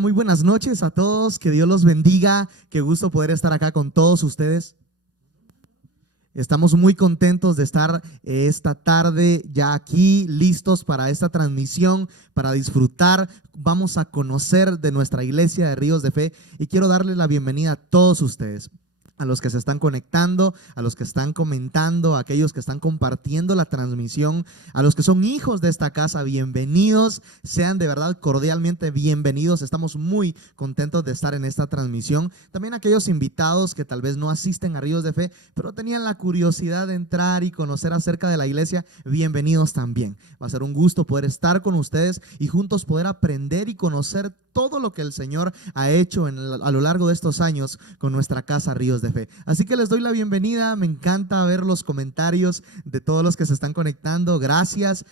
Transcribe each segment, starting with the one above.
muy buenas noches a todos, que Dios los bendiga, qué gusto poder estar acá con todos ustedes. Estamos muy contentos de estar esta tarde ya aquí, listos para esta transmisión, para disfrutar. Vamos a conocer de nuestra iglesia de Ríos de Fe y quiero darles la bienvenida a todos ustedes. A los que se están conectando, a los que están comentando, a aquellos que están compartiendo la transmisión, a los que son hijos de esta casa, bienvenidos, sean de verdad cordialmente bienvenidos. Estamos muy contentos de estar en esta transmisión. También aquellos invitados que tal vez no asisten a Ríos de Fe, pero tenían la curiosidad de entrar y conocer acerca de la iglesia, bienvenidos también. Va a ser un gusto poder estar con ustedes y juntos poder aprender y conocer todo lo que el Señor ha hecho a lo largo de estos años con nuestra casa Ríos de Fe. Así que les doy la bienvenida. Me encanta ver los comentarios de todos los que se están conectando. Gracias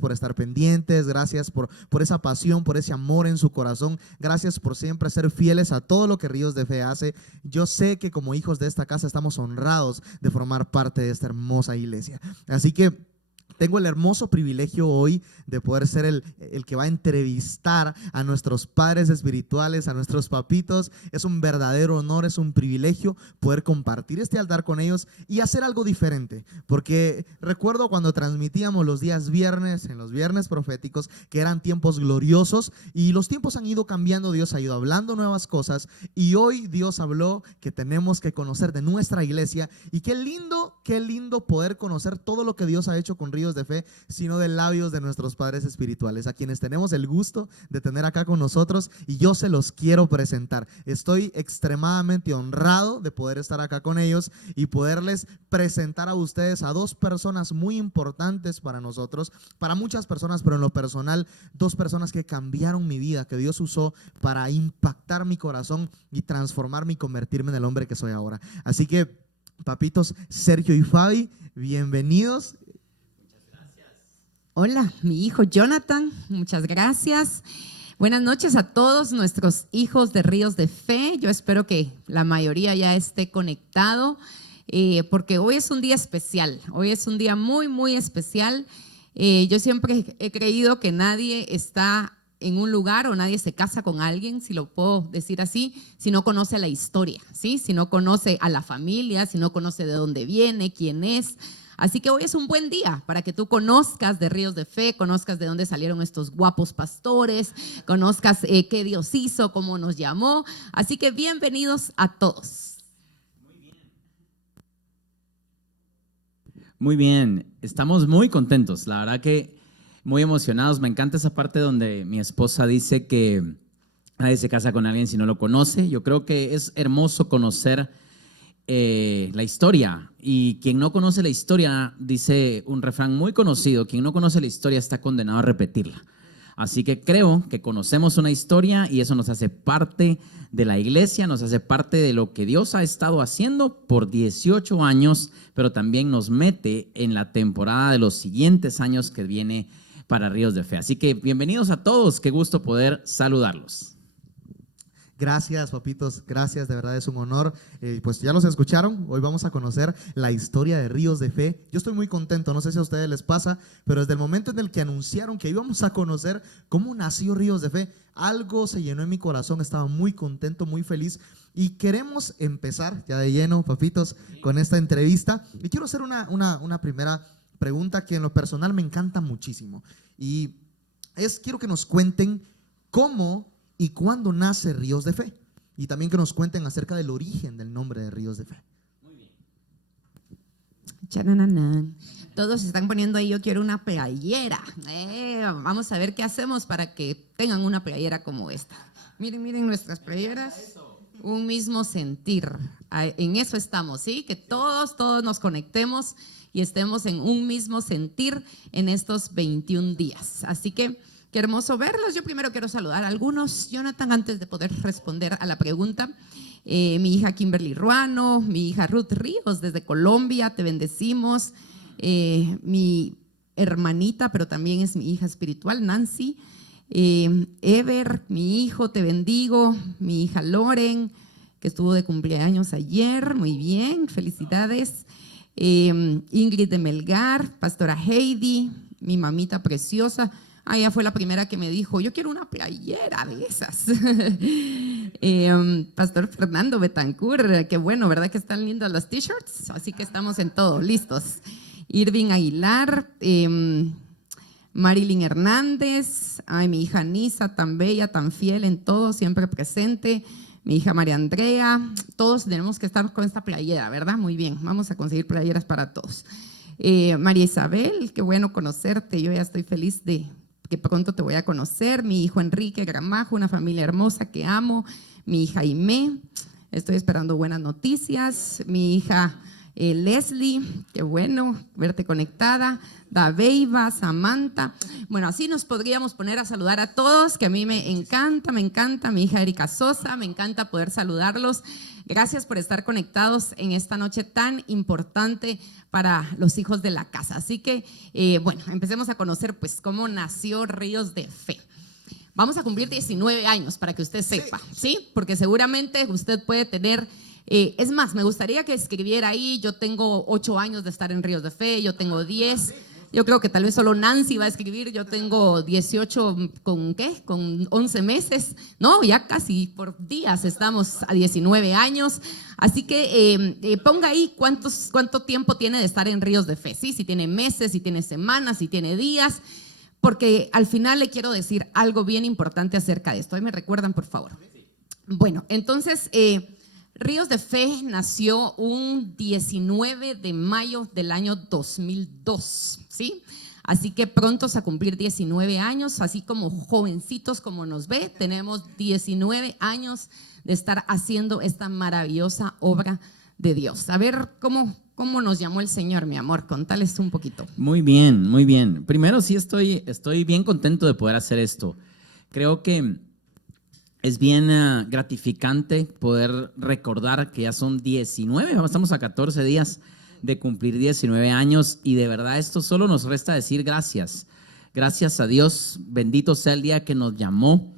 por estar pendientes, gracias por esa pasión, por ese amor en su corazón. Gracias por siempre ser fieles a todo lo que Ríos de Fe hace. Yo sé que como hijos de esta casa estamos honrados de formar parte de esta hermosa iglesia. Así que tengo el hermoso privilegio hoy de poder ser el que va a entrevistar a nuestros padres espirituales, a nuestros papitos. Es un verdadero honor, es un privilegio poder compartir este altar con ellos y hacer algo diferente. Porque recuerdo cuando transmitíamos los días viernes, en los viernes proféticos, que eran tiempos gloriosos y los tiempos han ido cambiando. Dios ha ido hablando nuevas cosas y hoy Dios habló que tenemos que conocer de nuestra iglesia. Y qué lindo poder conocer todo lo que Dios ha hecho con Ríos de Fe, sino de labios de nuestros padres espirituales, a quienes tenemos el gusto de tener acá con nosotros, y yo se los quiero presentar. Estoy extremadamente honrado de poder estar acá con ellos y poderles presentar a ustedes a dos personas muy importantes para nosotros, para muchas personas, pero en lo personal, dos personas que cambiaron mi vida, que Dios usó para impactar mi corazón y transformarme y convertirme en el hombre que soy ahora. Así que, papitos Sergio y Fabi, bienvenidos. Hola, mi hijo Jonathan, muchas gracias. Buenas noches a todos nuestros hijos de Ríos de Fe. Yo espero que la mayoría ya esté conectado, porque hoy es un día especial. Hoy es un día muy, muy especial. Yo siempre he creído que nadie está en un lugar o nadie se casa con alguien, si lo puedo decir así, si no conoce la historia, ¿sí? Si no conoce a la familia, si no conoce de dónde viene, quién es. Así que hoy es un buen día para que tú conozcas de Ríos de Fe, conozcas de dónde salieron estos guapos pastores, conozcas qué Dios hizo, cómo nos llamó. Así que bienvenidos a todos. Muy bien, estamos muy contentos, la verdad que muy emocionados. Me encanta esa parte donde mi esposa dice que nadie se casa con alguien si no lo conoce. Yo creo que es hermoso conocer la historia, y quien no conoce la historia, dice un refrán muy conocido, quien no conoce la historia está condenado a repetirla. Así que creo que conocemos una historia y eso nos hace parte de la iglesia, nos hace parte de lo que Dios ha estado haciendo por 18 años, pero también nos mete en la temporada de los siguientes años que viene para Ríos de Fe. Así que bienvenidos a todos, qué gusto poder saludarlos. Gracias, papitos, gracias, de verdad es un honor. Pues ya los escucharon, hoy vamos a conocer la historia de Ríos de Fe. Yo estoy muy contento, no sé si a ustedes les pasa, pero desde el momento en el que anunciaron que íbamos a conocer cómo nació Ríos de Fe, algo se llenó en mi corazón, estaba muy contento, muy feliz. Y queremos empezar ya de lleno, papitos, con esta entrevista. Y quiero hacer una primera pregunta que en lo personal me encanta muchísimo. Y quiero que nos cuenten cómo y cuándo nace Ríos de Fe, y también que nos cuenten acerca del origen del nombre de Ríos de Fe. Muy bien. Chananán. Todos se están poniendo ahí, yo quiero una playera. Vamos a ver qué hacemos para que tengan una playera como esta. Miren nuestras playeras. Un mismo sentir. En eso estamos, ¿sí? Que todos nos conectemos y estemos en un mismo sentir en estos 21 días. Así que qué hermoso verlos. Yo primero quiero saludar a algunos, Jonathan, antes de poder responder a la pregunta. Mi hija Kimberly Ruano, mi hija Ruth Ríos desde Colombia, te bendecimos. Mi hermanita, pero también es mi hija espiritual, Nancy. Ever, mi hijo, te bendigo. Mi hija Loren, que estuvo de cumpleaños ayer, muy bien, felicidades. Ingrid de Melgar, pastora Heidi, mi mamita preciosa. Ella fue la primera que me dijo, yo quiero una playera de esas. Pastor Fernando Betancourt, qué bueno, ¿verdad que están lindas las t-shirts? Así que estamos en todo, listos. Irving Aguilar, Marilyn Hernández, ay, mi hija Nisa, tan bella, tan fiel en todo, siempre presente. Mi hija María Andrea, todos tenemos que estar con esta playera, ¿verdad? Muy bien, vamos a conseguir playeras para todos. María Isabel, qué bueno conocerte, yo ya estoy feliz de que pronto te voy a conocer. Mi hijo Enrique Gramajo, una familia hermosa que amo. Mi hija Aimé, estoy esperando buenas noticias. Mi hija Leslie, qué bueno verte conectada. Dabeiva, Samantha. Bueno, así nos podríamos poner a saludar a todos, que a mí me encanta. Mi hija Erika Sosa, me encanta poder saludarlos. Gracias por estar conectados en esta noche tan importante para los hijos de la casa. Así que, bueno, empecemos a conocer pues cómo nació Ríos de Fe. Vamos a cumplir 19 años para que usted sepa, ¿sí? Porque seguramente usted puede tener... es más, me gustaría que escribiera ahí, yo tengo 8 años de estar en Ríos de Fe, yo tengo 10, yo creo que tal vez solo Nancy va a escribir, yo tengo 18 con 11 meses, no, ya casi por días estamos a 19 años, así que ponga ahí cuánto tiempo tiene de estar en Ríos de Fe, ¿sí? Si tiene meses, si tiene semanas, si tiene días, porque al final le quiero decir algo bien importante acerca de esto, ahí me recuerdan por favor. Bueno, entonces... Ríos de Fe nació un 19 de mayo del año 2002, ¿sí? Así que prontos a cumplir 19 años, así como jovencitos como nos ve, tenemos 19 años de estar haciendo esta maravillosa obra de Dios. A ver cómo nos llamó el Señor, mi amor, contales un poquito. Muy bien, muy bien. Primero sí estoy bien contento de poder hacer esto. Creo que es bien gratificante poder recordar que ya son 19, estamos a 14 días de cumplir 19 años y de verdad esto solo nos resta decir gracias. Gracias a Dios, bendito sea el día que nos llamó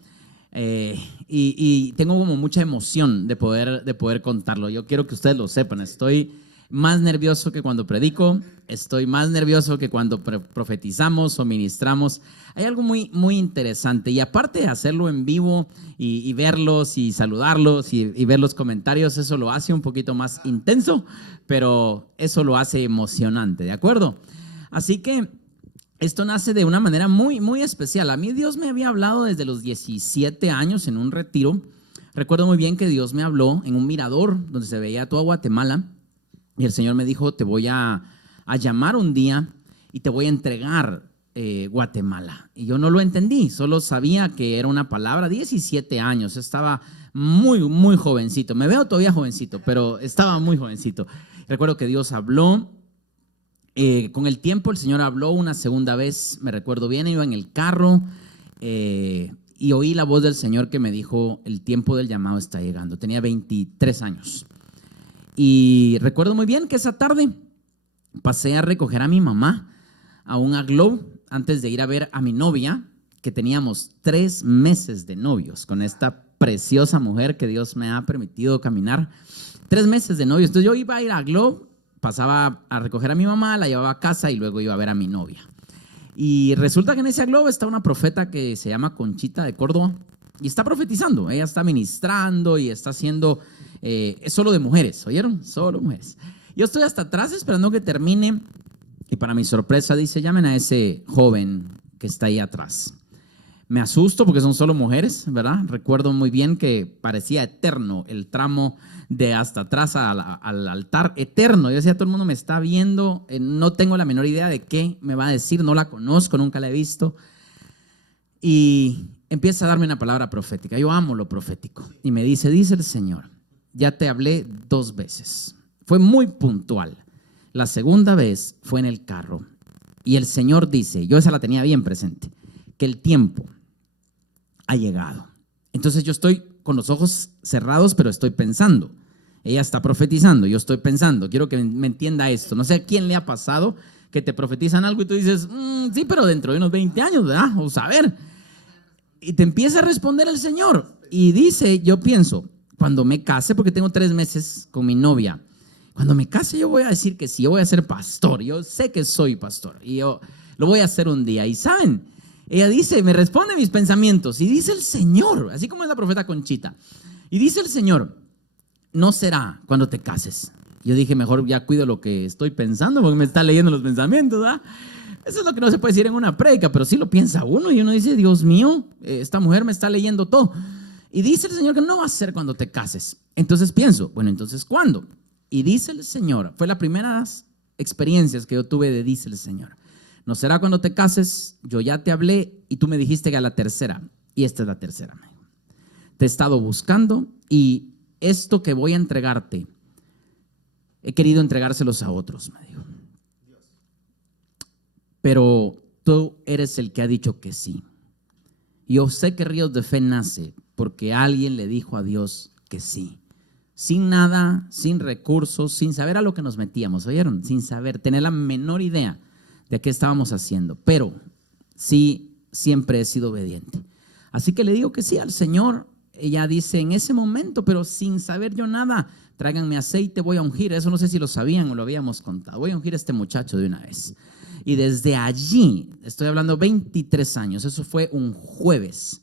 y tengo como mucha emoción de poder contarlo. Yo quiero que ustedes lo sepan, estoy más nervioso que cuando predico, estoy más nervioso que cuando profetizamos o ministramos. Hay algo muy, muy interesante y aparte de hacerlo en vivo y verlos y saludarlos y ver los comentarios, eso lo hace un poquito más intenso, pero eso lo hace emocionante, ¿de acuerdo? Así que esto nace de una manera muy, muy especial. A mí Dios me había hablado desde los 17 años en un retiro. Recuerdo muy bien que Dios me habló en un mirador donde se veía toda Guatemala. Y el Señor me dijo, te voy a llamar un día y te voy a entregar Guatemala. Y yo no lo entendí, solo sabía que era una palabra. 17 años, estaba muy, muy jovencito. Me veo todavía jovencito, pero estaba muy jovencito. Recuerdo que Dios habló. Con el tiempo el Señor habló una segunda vez, me recuerdo bien, iba en el carro y oí la voz del Señor que me dijo, el tiempo del llamado está llegando. Tenía 23 años. Y recuerdo muy bien que esa tarde pasé a recoger a mi mamá a un aglow antes de ir a ver a mi novia, que teníamos 3 meses de novios con esta preciosa mujer que Dios me ha permitido caminar. 3 meses de novios. Entonces yo iba a ir a aglow, pasaba a recoger a mi mamá, la llevaba a casa y luego iba a ver a mi novia. Y resulta que en ese aglow está una profeta que se llama Conchita de Córdoba y está profetizando. Ella está ministrando y está haciendo... es solo de mujeres, ¿oyeron? Solo mujeres. Yo estoy hasta atrás esperando que termine y para mi sorpresa dice, llamen a ese joven que está ahí atrás. Me asusto porque son solo mujeres, ¿verdad? Recuerdo muy bien que parecía eterno el tramo de hasta atrás al altar, eterno. Yo decía, todo el mundo me está viendo, no tengo la menor idea de qué me va a decir, no la conozco, nunca la he visto. Y empieza a darme una palabra profética. Yo amo lo profético. Y me dice el Señor, ya te hablé 2 veces. Fue muy puntual. La segunda vez fue en el carro. Y el Señor dice, yo esa la tenía bien presente, que el tiempo ha llegado. Entonces yo estoy con los ojos cerrados, pero estoy pensando. Ella está profetizando, yo estoy pensando. Quiero que me entienda esto. No sé a quién le ha pasado que te profetizan algo y tú dices, sí, pero dentro de unos 20 años, ¿verdad? O saber. Y te empieza a responder el Señor. Y dice, yo pienso, cuando me case, porque tengo 3 meses con mi novia, cuando me case yo voy a decir que sí, yo voy a ser pastor, yo sé que soy pastor y yo lo voy a hacer un día. Y saben, Ella dice, me responde mis pensamientos. Y dice el Señor, así como es la profeta Conchita. Y dice el Señor, no será cuando te cases. Yo dije, mejor ya cuido lo que estoy pensando porque me está leyendo los pensamientos, ¿verdad? Eso es lo que no se puede decir en una prédica, pero sí lo piensa uno y uno dice, Dios mío, esta mujer me está leyendo todo. Y dice el Señor que no va a ser cuando te cases. Entonces pienso, bueno, entonces ¿cuándo? Y dice el Señor, fue las primeras experiencias que yo tuve de dice el Señor. No será cuando te cases, yo ya te hablé y tú me dijiste que a la tercera. Y esta es la tercera. Te he estado buscando y esto que voy a entregarte, he querido entregárselos a otros, me dijo. Pero tú eres el que ha dicho que sí. Yo sé que Ríos de Fe nace porque alguien le dijo a Dios que sí. Sin nada, sin recursos, sin saber a lo que nos metíamos, ¿oyeron? Sin saber, tener la menor idea de qué estábamos haciendo. Pero sí, siempre he sido obediente. Así que le digo que sí al Señor. Ella dice en ese momento, pero sin saber yo nada, tráiganme aceite, voy a ungir. Eso no sé si lo sabían o lo habíamos contado. Voy a ungir a este muchacho de una vez. Y desde allí, estoy hablando 23 años, eso fue un jueves.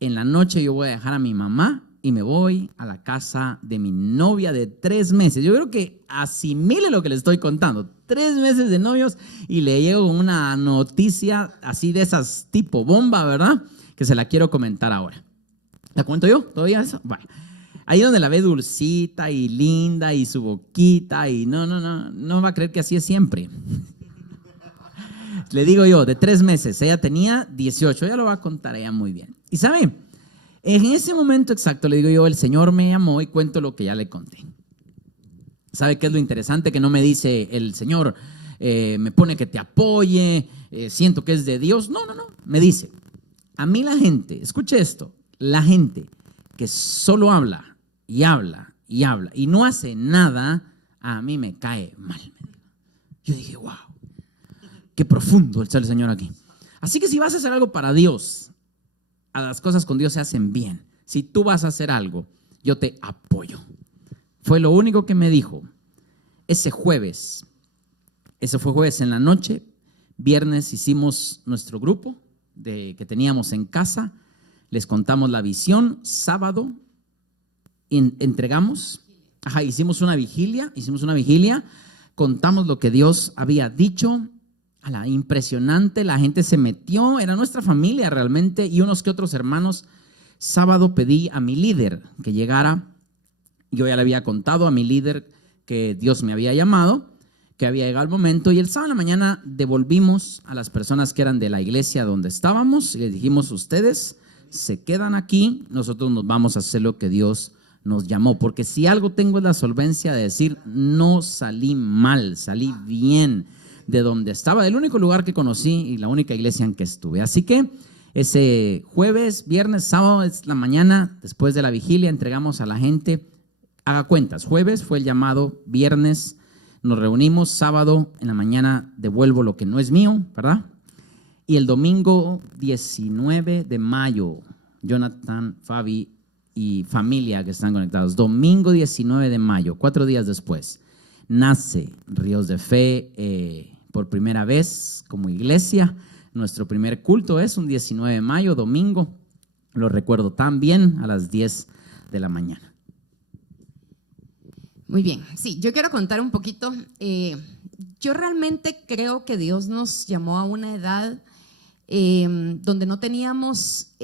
En la noche yo voy a dejar a mi mamá y me voy a la casa de mi novia de 3 meses. Yo creo que asimile lo que le estoy contando. 3 meses de novios y le llego una noticia así de esas tipo bomba, ¿verdad? Que se la quiero comentar ahora. ¿La cuento yo? ¿Todavía eso? Bueno, ahí donde la ve dulcita y linda y su boquita y no va a creer que así es siempre. Le digo yo, de 3 meses, ella tenía 18, ella lo va a contar ella muy bien. Y sabe, en ese momento exacto le digo yo, el Señor me llamó y cuento lo que ya le conté. ¿Sabe qué es lo interesante? Que no me dice el Señor, me pone que te apoye, siento que es de Dios. No, me dice, a mí la gente, escuche esto, la gente que solo habla y habla y habla y no hace nada, a mí me cae mal. Yo dije, wow. Qué profundo está el Señor aquí. Así que si vas a hacer algo para Dios, a las cosas con Dios se hacen bien. Si tú vas a hacer algo, yo te apoyo. Fue lo único que me dijo. Ese jueves, eso fue jueves en la noche, viernes hicimos nuestro grupo que teníamos en casa, les contamos la visión, sábado entregamos, hicimos una vigilia, contamos lo que Dios había dicho. Impresionante, la gente se metió, era nuestra familia realmente y unos que otros hermanos. Sábado pedí a mi líder que llegara, yo ya le había contado a mi líder que Dios me había llamado, que había llegado el momento y el sábado en la mañana devolvimos a las personas que eran de la iglesia donde estábamos y les dijimos, ustedes se quedan aquí, nosotros nos vamos a hacer lo que Dios nos llamó, porque si algo tengo es la solvencia de decir, no salí mal, salí bien de donde estaba, el único lugar que conocí y la única iglesia en que estuve. Así que ese jueves, viernes, sábado es la mañana, después de la vigilia, entregamos a la gente, haga cuentas, jueves fue el llamado, viernes nos reunimos, sábado en la mañana devuelvo lo que no es mío, ¿verdad? Y el domingo 19 de mayo, Jonathan, Fabi y familia que están conectados, domingo 19 de mayo, 4 días después, nace Ríos de Fe por primera vez como iglesia. Nuestro primer culto es un 19 de mayo, domingo, lo recuerdo tan bien, a las 10 de la mañana. Muy bien, sí, yo quiero contar un poquito. Yo realmente creo que Dios nos llamó a una edad donde no teníamos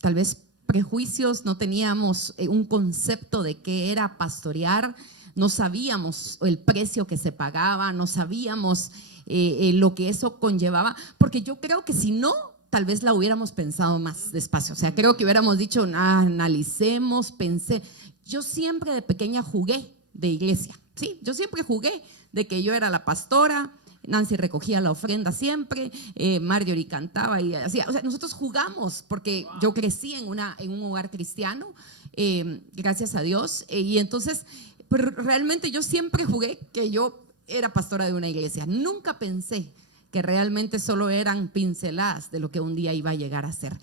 tal vez prejuicios, no teníamos un concepto de qué era pastorear, no sabíamos el precio que se pagaba, no sabíamos lo que eso conllevaba, porque yo creo que si no, tal vez la hubiéramos pensado más despacio. O sea, creo que hubiéramos dicho, analicemos, pensé. Yo siempre de pequeña jugué de iglesia, sí, yo siempre jugué de que yo era la pastora, Nancy recogía la ofrenda siempre, Marjorie cantaba y hacía, o sea, nosotros jugamos porque yo crecí en un hogar cristiano, gracias a Dios, y entonces, pero realmente yo siempre jugué que yo era pastora de una iglesia, nunca pensé que realmente solo eran pinceladas de lo que un día iba a llegar a ser.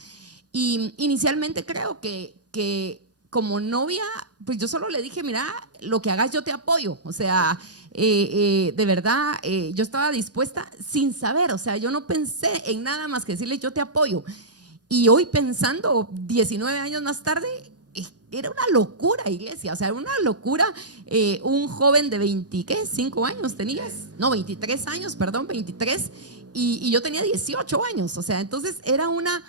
Y inicialmente creo que como novia, pues yo solo le dije, mira, lo que hagas yo te apoyo. O sea, de verdad, yo estaba dispuesta sin saber, o sea, yo no pensé en nada más que decirle yo te apoyo. Y hoy pensando, 19 años más tarde, era una locura, iglesia, o sea, era una locura. Un joven de 25 años tenías, no, 23 años, perdón, 23, y yo tenía 18 años, o sea, entonces era una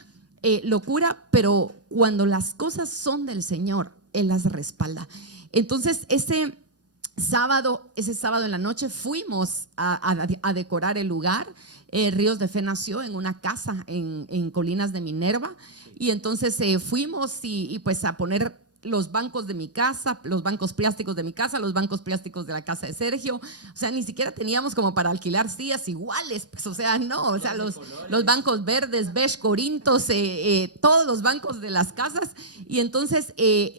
locura, pero cuando las cosas son del Señor, Él las respalda. Entonces, ese sábado en la noche fuimos a decorar el lugar. Ríos de Fe nació en una casa en Colinas de Minerva, y entonces fuimos y pues a poner los bancos de mi casa, los bancos plásticos de mi casa, los bancos plásticos de la casa de Sergio. O sea, ni siquiera teníamos como para alquilar sillas iguales, pues, o sea, no, o sea, los bancos verdes, beige, corintos, todos los bancos de las casas. Y entonces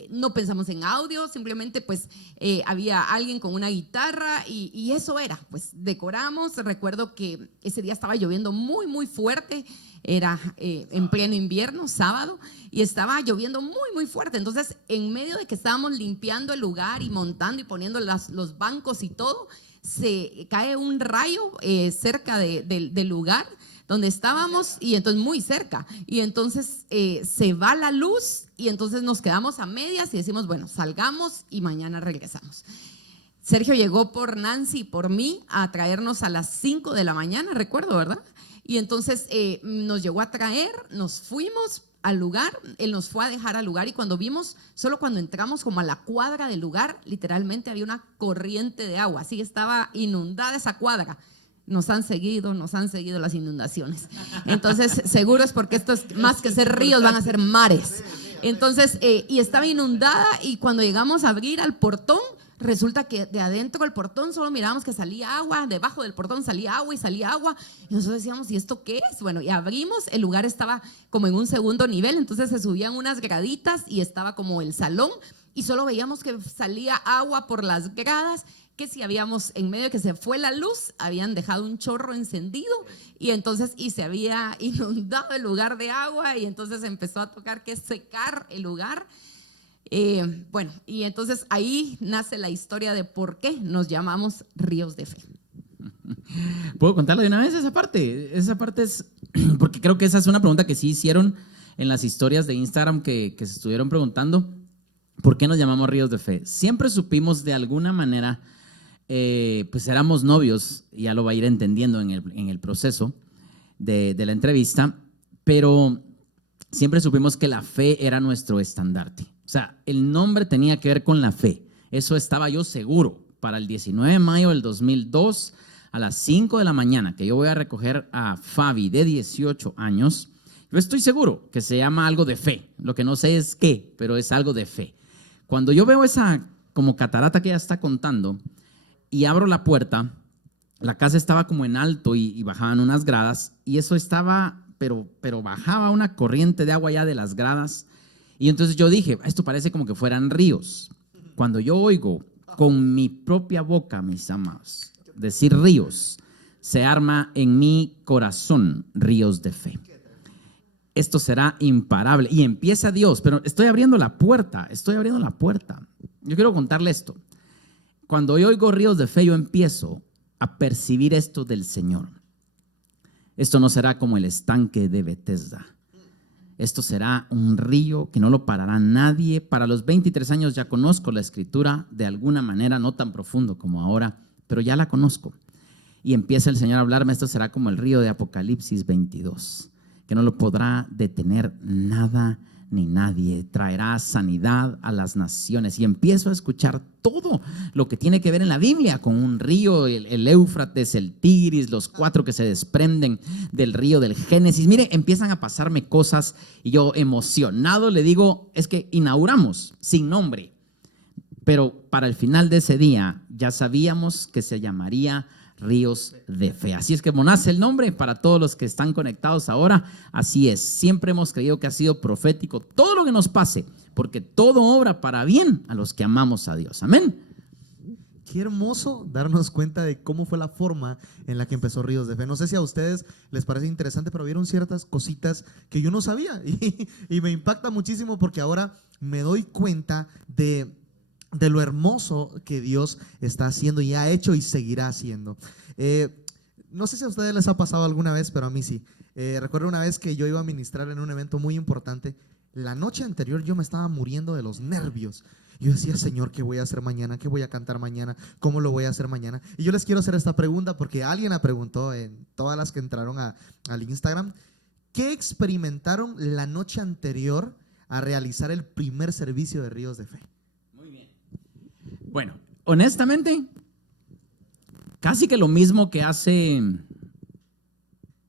no pensamos en audio, simplemente pues había alguien con una guitarra y eso era, pues decoramos. Recuerdo que ese día estaba lloviendo muy, muy fuerte. Era en pleno invierno, sábado, y estaba lloviendo muy, muy fuerte. Entonces, en medio de que estábamos limpiando el lugar y montando y poniendo los bancos y todo, se cae un rayo cerca del lugar donde estábamos, y entonces muy cerca, y entonces se va la luz, y entonces nos quedamos a medias y decimos, bueno, salgamos y mañana regresamos. Sergio llegó por Nancy y por mí a traernos a las 5 de la mañana, recuerdo, ¿verdad? Y entonces nos llegó a traer, nos fuimos al lugar, él nos fue a dejar al lugar, y cuando vimos, solo cuando entramos como a la cuadra del lugar, literalmente había una corriente de agua, así estaba inundada esa cuadra. Nos han seguido las inundaciones. Entonces, seguro es porque esto es más que ser ríos, van a ser mares. Entonces, y estaba inundada, y cuando llegamos a abrir al portón, resulta que de adentro del portón solo mirábamos que salía agua, debajo del portón salía agua y salía agua, y nosotros decíamos, ¿y esto qué es? Bueno, y abrimos, el lugar estaba como en un segundo nivel, entonces se subían unas graditas y estaba como el salón, y solo veíamos que salía agua por las gradas, que si habíamos, en medio de que se fue la luz, habían dejado un chorro encendido, y entonces, y se había inundado el lugar de agua, y entonces empezó a tocar que secar el lugar. Bueno, y entonces ahí nace la historia de por qué nos llamamos Ríos de Fe. ¿Puedo contarle de una vez esa parte? Esa parte es, porque creo que esa es una pregunta que sí hicieron en las historias de Instagram que se estuvieron preguntando. ¿Por qué nos llamamos Ríos de Fe? Siempre supimos de alguna manera, pues éramos novios, ya lo va a ir entendiendo en el proceso de la entrevista, pero siempre supimos que la fe era nuestro estandarte. O sea, el nombre tenía que ver con la fe. Eso estaba yo seguro. Para el 19 de mayo del 2002, a las 5 de la mañana, que yo voy a recoger a Fabi de 18 años, yo estoy seguro que se llama algo de fe. Lo que no sé es qué, pero es algo de fe. Cuando yo veo esa como catarata que ella está contando y abro la puerta, la casa estaba como en alto y bajaban unas gradas, y eso estaba, pero bajaba una corriente de agua ya de las gradas. Y entonces yo dije, esto parece como que fueran ríos. Cuando yo oigo con mi propia boca, mis amados, decir ríos, se arma en mi corazón ríos de fe. Esto será imparable. Y empieza Dios, pero estoy abriendo la puerta. Yo quiero contarle esto. Cuando yo oigo ríos de fe, yo empiezo a percibir esto del Señor. Esto no será como el estanque de Bethesda. Esto será un río que no lo parará nadie. Para los 23 años ya conozco la escritura de alguna manera, no tan profundo como ahora, pero ya la conozco. Y empieza el Señor a hablarme, esto será como el río de Apocalipsis 22, que no lo podrá detener nada ni nadie. Traerá sanidad a las naciones. Y empiezo a escuchar todo lo que tiene que ver en la Biblia con un río, el Éufrates, el Tigris, los 4 que se desprenden del río del Génesis. Mire, empiezan a pasarme cosas y yo emocionado le digo, es que inauguramos sin nombre. Pero para el final de ese día ya sabíamos que se llamaría Ríos de Fe. Así es que nace el nombre para todos los que están conectados ahora. Así es, siempre hemos creído que ha sido profético todo lo que nos pase, porque todo obra para bien a los que amamos a Dios. Amén. qué hermoso darnos cuenta de cómo fue la forma en la que empezó Ríos de Fe. No sé si a ustedes les parece interesante, pero vieron ciertas cositas que yo no sabía y me impacta muchísimo porque ahora me doy cuenta de lo hermoso que Dios está haciendo y ha hecho y seguirá haciendo. No sé si a ustedes les ha pasado alguna vez, pero a mí sí. Recuerdo una vez que yo iba a ministrar en un evento muy importante. La noche anterior yo me estaba muriendo de los nervios. Yo decía, Señor, ¿qué voy a hacer mañana? ¿Qué voy a cantar mañana? ¿Cómo lo voy a hacer mañana? Y yo les quiero hacer esta pregunta porque alguien la preguntó en todas las que entraron al Instagram. ¿Qué experimentaron la noche anterior a realizar el primer servicio de Ríos de Fe? Muy bien. Bueno, honestamente, casi que lo mismo que hace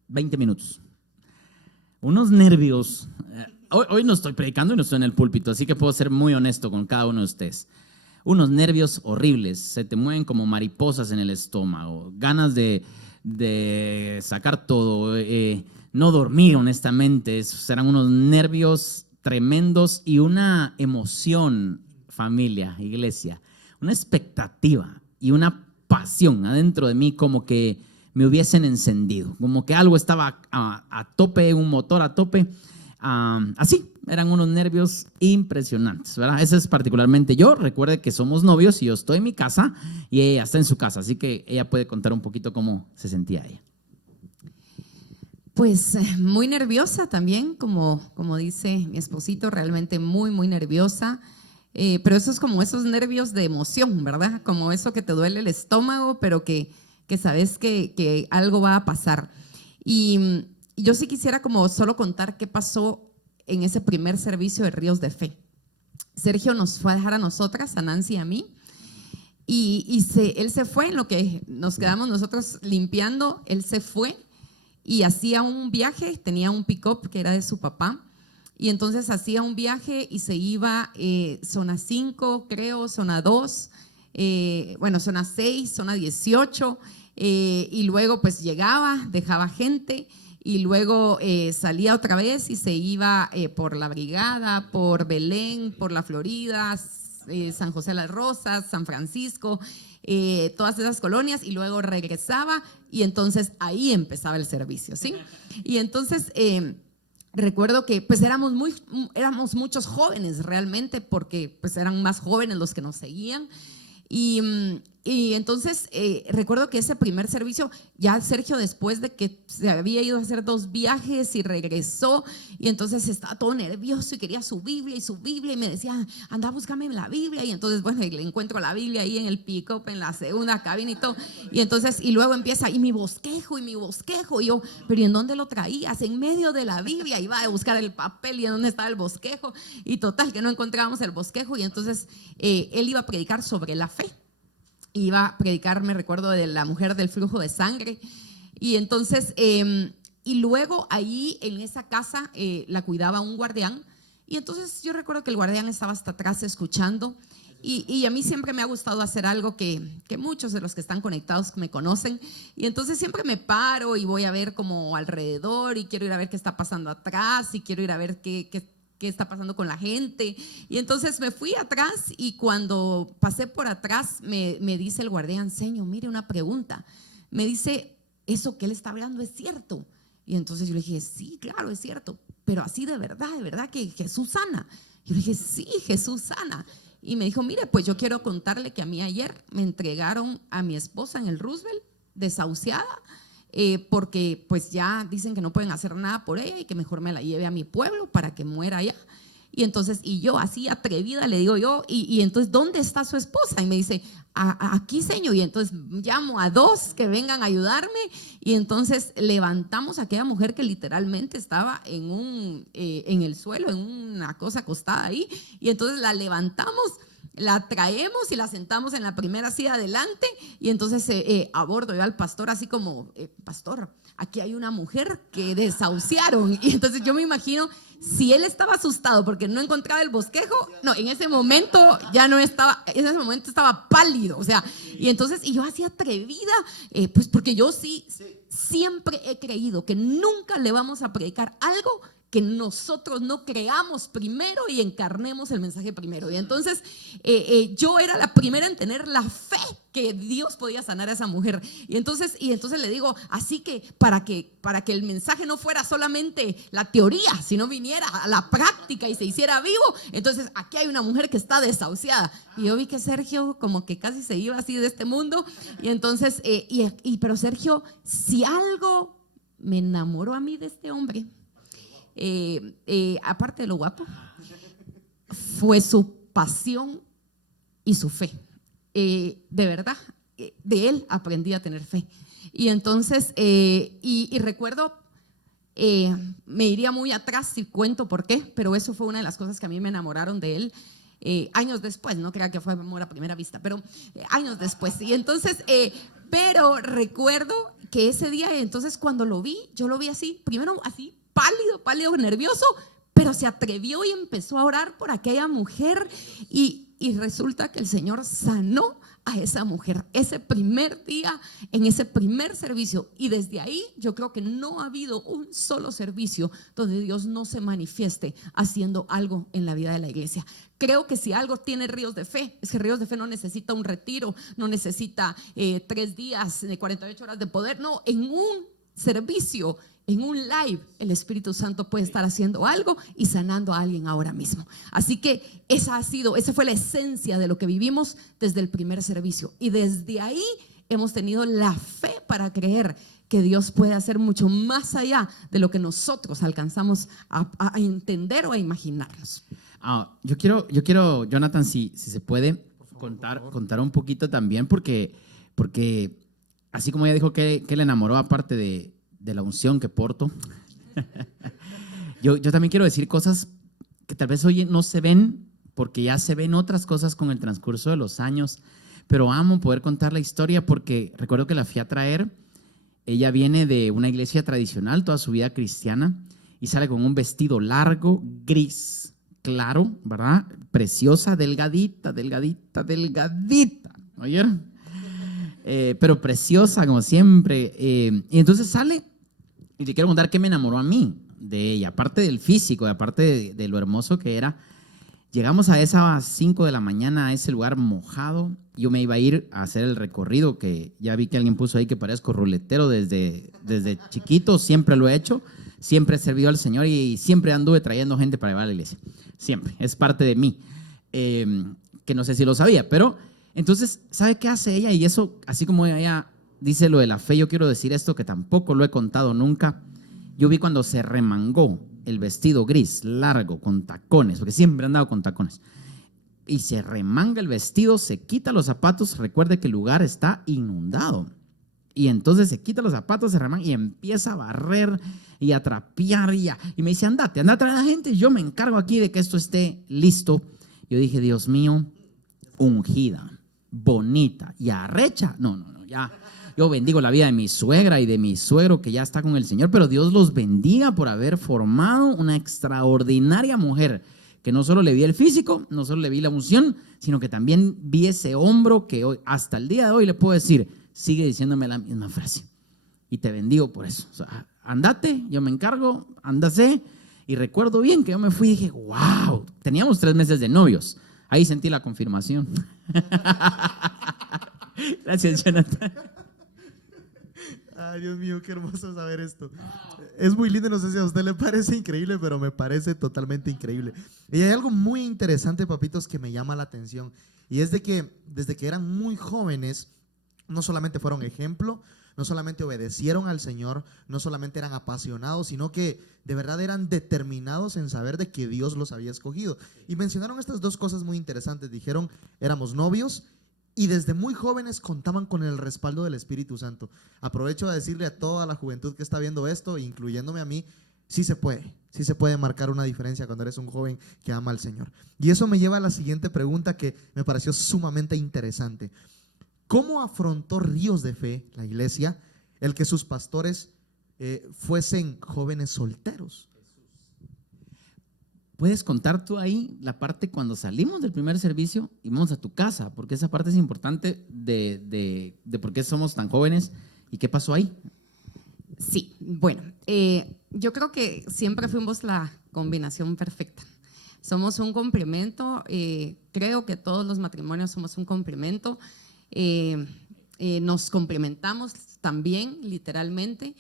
20 minutos. Unos nervios. Hoy no estoy predicando y no estoy en el púlpito, así que puedo ser muy honesto con cada uno de ustedes. Unos nervios horribles, se te mueven como mariposas en el estómago, ganas de sacar todo, no dormir honestamente, serán unos nervios tremendos y una emoción, familia, iglesia, una expectativa y una pasión adentro de mí como que me hubiesen encendido, como que algo estaba a tope, un motor a tope. Así, eran unos nervios impresionantes, ¿verdad? Ese es particularmente yo. Recuerde que somos novios y yo estoy en mi casa y ella está en su casa, así que ella puede contar un poquito cómo se sentía ella. Pues muy nerviosa también, como dice mi esposito, realmente muy, muy nerviosa. Pero eso es como esos nervios de emoción, ¿verdad? Como eso que te duele el estómago, pero que sabes que algo va a pasar. Y yo sí quisiera como solo contar qué pasó en ese primer servicio de Ríos de Fe. Sergio nos fue a dejar a nosotras, a Nancy y a mí, y él se fue en lo que nos quedamos nosotros limpiando. Él se fue y hacía un viaje, tenía un pick-up que era de su papá, y entonces hacía un viaje y se iba zona 5, creo, zona 2, zona 6, zona 18, y luego pues llegaba, dejaba gente y luego salía otra vez y se iba por La Brigada, por Belén, por La Florida, San José de las Rosas, San Francisco, todas esas colonias, y luego regresaba y entonces ahí empezaba el servicio, ¿sí? Y entonces recuerdo que pues éramos muchos jóvenes realmente, porque pues eran más jóvenes los que nos seguían. Y entonces recuerdo que ese primer servicio, ya Sergio, después de que se había ido a hacer 2 viajes y regresó, y entonces estaba todo nervioso y quería su Biblia y me decía, anda, búscame la Biblia. Y entonces, bueno, le encuentro la Biblia ahí en el pick-up, en la segunda cabina y todo. Y entonces, y luego empieza, y mi bosquejo. Y yo, pero ¿y en dónde lo traías? En medio de la Biblia. Iba a buscar el papel y en dónde estaba el bosquejo. Y total, que no encontrábamos el bosquejo. Y entonces él iba a predicar sobre la fe. Iba a predicar, me recuerdo, de la mujer del flujo de sangre. Y entonces, y luego ahí en esa casa la cuidaba un guardián. Y entonces yo recuerdo que el guardián estaba hasta atrás escuchando. Y a mí siempre me ha gustado hacer algo que muchos de los que están conectados me conocen. Y entonces siempre me paro y voy a ver como alrededor, y quiero ir a ver qué está pasando atrás, y quiero ir a ver qué está pasando con la gente. Y entonces me fui atrás, y cuando pasé por atrás me dice el guardián, Señor, mire, una pregunta. Me dice, ¿eso que él está hablando es cierto? Y entonces yo le dije, sí, claro, es cierto, pero así de verdad que Jesús sana. Y yo le dije, sí, Jesús sana. Y me dijo, mire, pues yo quiero contarle que a mí ayer me entregaron a mi esposa en el Roosevelt, desahuciada, porque pues ya dicen que no pueden hacer nada por ella y que mejor me la lleve a mi pueblo para que muera allá. Y entonces, y yo así atrevida le digo yo, y entonces, ¿dónde está su esposa? Y me dice, aquí, señor. Y entonces llamo a 2 que vengan a ayudarme, y entonces levantamos a aquella mujer que literalmente estaba en el suelo, en una cosa acostada ahí, y entonces la levantamos, la traemos y la sentamos en la primera silla adelante. Y entonces abordo yo al pastor así como, pastor, aquí hay una mujer que desahuciaron. Y entonces yo me imagino, si él estaba asustado porque no encontraba el bosquejo, no, en ese momento ya no estaba, en ese momento estaba pálido, o sea, y entonces, y yo así atrevida, pues porque yo sí siempre he creído que nunca le vamos a predicar algo que nosotros no creamos primero y encarnemos el mensaje primero. Y entonces yo era la primera en tener la fe que Dios podía sanar a esa mujer. Y entonces le digo, así que para que el mensaje no fuera solamente la teoría, sino viniera a la práctica y se hiciera vivo, entonces aquí hay una mujer que está desahuciada. Y yo vi que Sergio como que casi se iba así de este mundo. Y entonces, pero Sergio, si algo me enamoró a mí de este hombre, aparte de lo guapo, fue su pasión y su fe. De verdad, de él aprendí a tener fe. Y entonces, y recuerdo, me iría muy atrás si cuento por qué, pero eso fue una de las cosas que a mí me enamoraron de él. Años después, no crea que fue amor a primera vista, pero años después. Y entonces, pero recuerdo que ese día, entonces cuando lo vi, yo lo vi así, primero así, pálido, nervioso, pero se atrevió y empezó a orar por aquella mujer y resulta que el Señor sanó a esa mujer ese primer día, en ese primer servicio. Y desde ahí yo creo que no ha habido un solo servicio donde Dios no se manifieste haciendo algo en la vida de la iglesia. Creo que si algo tiene Ríos de Fe, es que Ríos de Fe no necesita un retiro, no necesita 3 días de 48 horas de poder, no, en un servicio, en un live, el Espíritu Santo puede estar haciendo algo y sanando a alguien ahora mismo. Así que esa fue la esencia de lo que vivimos desde el primer servicio. Y desde ahí hemos tenido la fe para creer que Dios puede hacer mucho más allá de lo que nosotros alcanzamos a entender o a imaginarnos. Yo quiero, Jonathan, si se puede contar un poquito también, porque así como ella dijo que le enamoró aparte de la unción que porto, yo también quiero decir cosas que tal vez hoy no se ven, porque ya se ven otras cosas con el transcurso de los años, pero amo poder contar la historia porque recuerdo que la fui a traer. Ella viene de una iglesia tradicional, toda su vida cristiana, y sale con un vestido largo, gris, claro, ¿verdad? Preciosa, delgadita, ¿oyeron? Pero preciosa como siempre. Y entonces sale, y te quiero contar qué me enamoró a mí de ella, aparte del físico, aparte de lo hermoso que era. Llegamos a esas 5 de la mañana a ese lugar mojado. Yo me iba a ir a hacer el recorrido, que ya vi que alguien puso ahí que parezco ruletero desde chiquito, siempre lo he hecho, siempre he servido al Señor y siempre anduve trayendo gente para llevar a la iglesia, siempre, es parte de mí, que no sé si lo sabía, pero entonces, ¿sabe qué hace ella? Y eso, así como ella dice lo de la fe, yo quiero decir esto que tampoco lo he contado nunca. Yo vi cuando se remangó el vestido gris, largo, con tacones, porque siempre he andado con tacones, y se remanga el vestido, se quita los zapatos. Recuerde que el lugar está inundado, y entonces se quita los zapatos, se remanga y empieza a barrer y a trapear y me dice, anda a traer a la gente, yo me encargo aquí de que esto esté listo. Yo dije, Dios mío, ungida, bonita y arrecha, no, ya. Yo bendigo la vida de mi suegra y de mi suegro que ya está con el Señor, pero Dios los bendiga por haber formado una extraordinaria mujer, que no solo le vi el físico, no solo le vi la unción, sino que también vi ese hombro que hoy, hasta el día de hoy le puedo decir, sigue diciéndome la misma frase. Y te bendigo por eso. O sea, andate, yo me encargo, ándase. Y recuerdo bien que yo me fui y dije, wow, teníamos 3 meses de novios. Ahí sentí la confirmación. Gracias, Jonathan. Ay, Dios mío, qué hermoso saber esto. Es muy lindo, no sé si a usted le parece increíble, pero me parece totalmente increíble. Y hay algo muy interesante, papitos, que me llama la atención. Y es de que desde que eran muy jóvenes, no solamente fueron ejemplo, no solamente obedecieron al Señor, no solamente eran apasionados, sino que de verdad eran determinados en saber de que Dios los había escogido. Y mencionaron estas 2 cosas muy interesantes. Dijeron, éramos novios, y desde muy jóvenes contaban con el respaldo del Espíritu Santo. Aprovecho a decirle a toda la juventud que está viendo esto, incluyéndome a mí, sí se puede marcar una diferencia cuando eres un joven que ama al Señor. Y eso me lleva a la siguiente pregunta que me pareció sumamente interesante. ¿Cómo afrontó Ríos de Fe, la iglesia, el que sus pastores fuesen jóvenes solteros? ¿Puedes contar tú ahí la parte cuando salimos del primer servicio y vamos a tu casa? Porque esa parte es importante de por qué somos tan jóvenes y qué pasó ahí. Sí, bueno, yo creo que siempre fuimos la combinación perfecta. Somos un complemento, creo que todos los matrimonios somos un complemento. nos complementamos también, literalmente.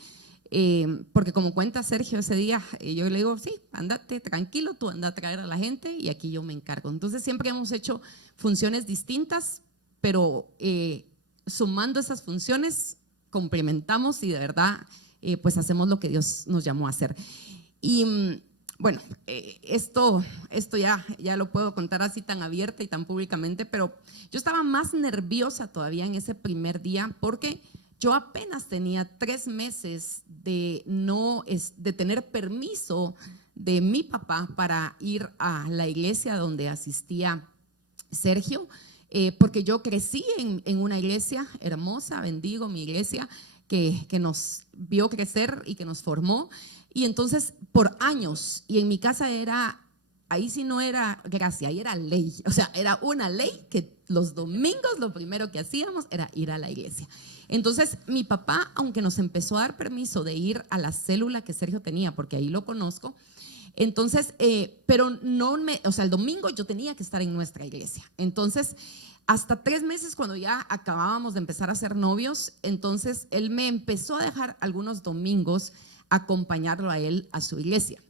Porque como cuenta Sergio ese día, yo le digo, sí, andate tranquilo, tú anda a traer a la gente y aquí yo me encargo. Entonces siempre hemos hecho funciones distintas, pero sumando esas funciones, complementamos y de verdad pues hacemos lo que Dios nos llamó a hacer. Y bueno, esto ya lo puedo contar así tan abierta y tan públicamente, pero yo estaba más nerviosa todavía en ese primer día porque yo apenas tenía 3 meses de tener permiso de mi papá para ir a la iglesia donde asistía Sergio, porque yo crecí en una iglesia hermosa, bendigo mi iglesia, que nos vio crecer y que nos formó. Y entonces por años, y en mi casa ahí sí no era gracia, ahí era ley, o sea, era una ley que los domingos lo primero que hacíamos era ir a la iglesia. Entonces mi papá, aunque nos empezó a dar permiso de ir a la célula que Sergio tenía, porque ahí lo conozco, entonces, pero o sea, el domingo yo tenía que estar en nuestra iglesia. Entonces, hasta 3 meses cuando ya acabábamos de empezar a ser novios, entonces él me empezó a dejar algunos domingos acompañarlo a él a su iglesia.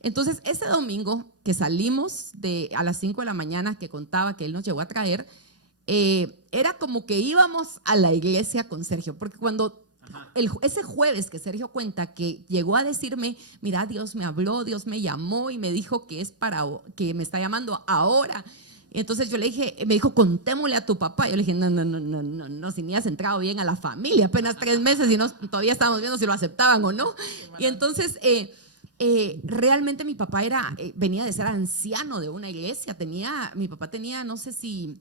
Entonces, ese domingo que salimos a las 5 de la mañana, que contaba que él nos llegó a traer, era como que íbamos a la iglesia con Sergio, porque cuando ese jueves que Sergio cuenta que llegó a decirme, mira, Dios me habló, Dios me llamó y me dijo que me está llamando ahora. Entonces yo le dije, me dijo, contémosle a tu papá. Yo le dije, no, si ni has entrado bien a la familia, apenas 3 meses y todavía estábamos viendo si lo aceptaban o no. Y entonces realmente mi papá venía de ser anciano de una iglesia. Mi papá tenía, no sé si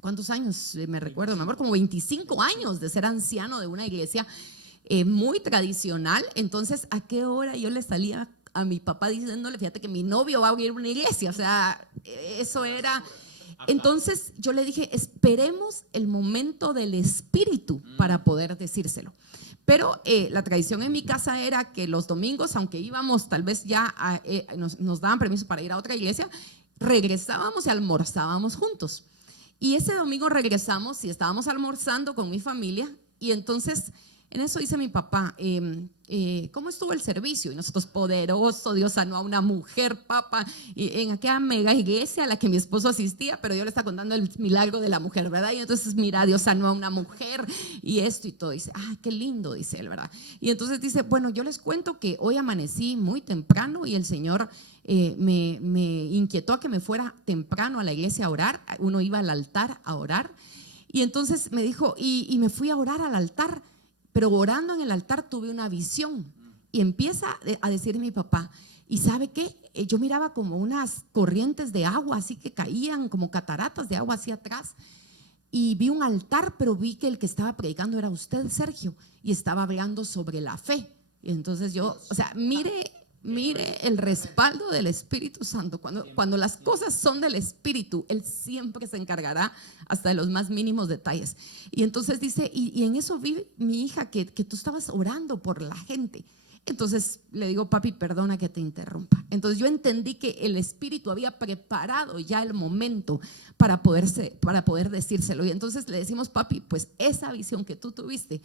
¿cuántos años? Me recuerdo, como 25 años de ser anciano de una iglesia muy tradicional. Entonces, ¿a qué hora yo le salía a mi papá diciéndole, fíjate que mi novio va a abrir una iglesia? O sea, eso era. Entonces, yo le dije, esperemos el momento del Espíritu para poder decírselo. Pero la tradición en mi casa era que los domingos, aunque íbamos tal vez ya, nos daban permiso para ir a otra iglesia, regresábamos y almorzábamos juntos. Y ese domingo regresamos y estábamos almorzando con mi familia y entonces en eso dice mi papá, ¿cómo estuvo el servicio? Y nosotros, poderoso, Dios sanó a una mujer, papá, y en aquella mega iglesia a la que mi esposo asistía, pero yo le estaba contando el milagro de la mujer, ¿verdad? Y entonces, mira, Dios sanó a una mujer y esto y todo. Dice, ay, qué lindo, dice él, ¿verdad? Y entonces dice, bueno, yo les cuento que hoy amanecí muy temprano y el Señor me inquietó a que me fuera temprano a la iglesia a orar. Uno iba al altar a orar. Y entonces me dijo, y me fui a orar al altar. Pero orando en el altar tuve una visión y empieza a decir mi papá, ¿y sabe qué? Yo miraba como unas corrientes de agua así que caían como cataratas de agua hacia atrás y vi un altar, pero vi que el que estaba predicando era usted, Sergio, y estaba hablando sobre la fe. Y entonces yo, o sea, mire el respaldo del Espíritu Santo. Cuando las cosas son del Espíritu, Él siempre se encargará hasta de los más mínimos detalles. Y entonces dice, y en eso vi mi hija que tú estabas orando por la gente. Entonces le digo, papi, perdona que te interrumpa. Entonces yo entendí que el Espíritu había preparado ya el momento para poder decírselo. Y entonces le decimos, papi, pues esa visión que tú tuviste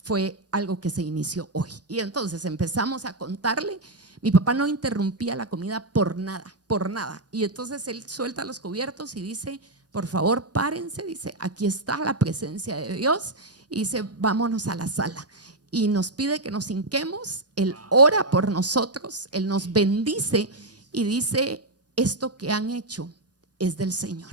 fue algo que se inició hoy. Y entonces empezamos a contarle. Mi papá no interrumpía la comida por nada. Y entonces él suelta los cubiertos y dice, por favor, párense. Dice, aquí está la presencia de Dios. Y dice, vámonos a la sala. Y nos pide que nos hinquemos. Él ora por nosotros. Él nos bendice y dice, esto que han hecho es del Señor.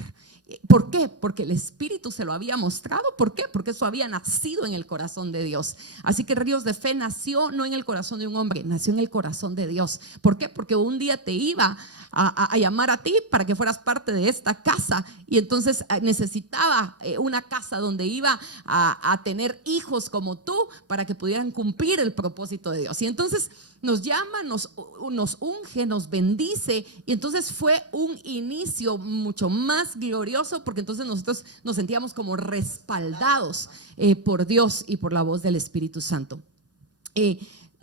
¿Por qué? Porque el Espíritu se lo había mostrado. ¿Por qué? Porque eso había nacido en el corazón de Dios. Así que Ríos de Fe nació no en el corazón de un hombre, nació en el corazón de Dios. ¿Por qué? Porque un día te iba a llamar a ti para que fueras parte de esta casa y entonces necesitaba una casa donde iba a tener hijos como tú para que pudieran cumplir el propósito de Dios. Y entonces nos llama, nos unge, nos bendice y entonces fue un inicio mucho más glorioso porque entonces nosotros nos sentíamos como respaldados por Dios y por la voz del Espíritu Santo.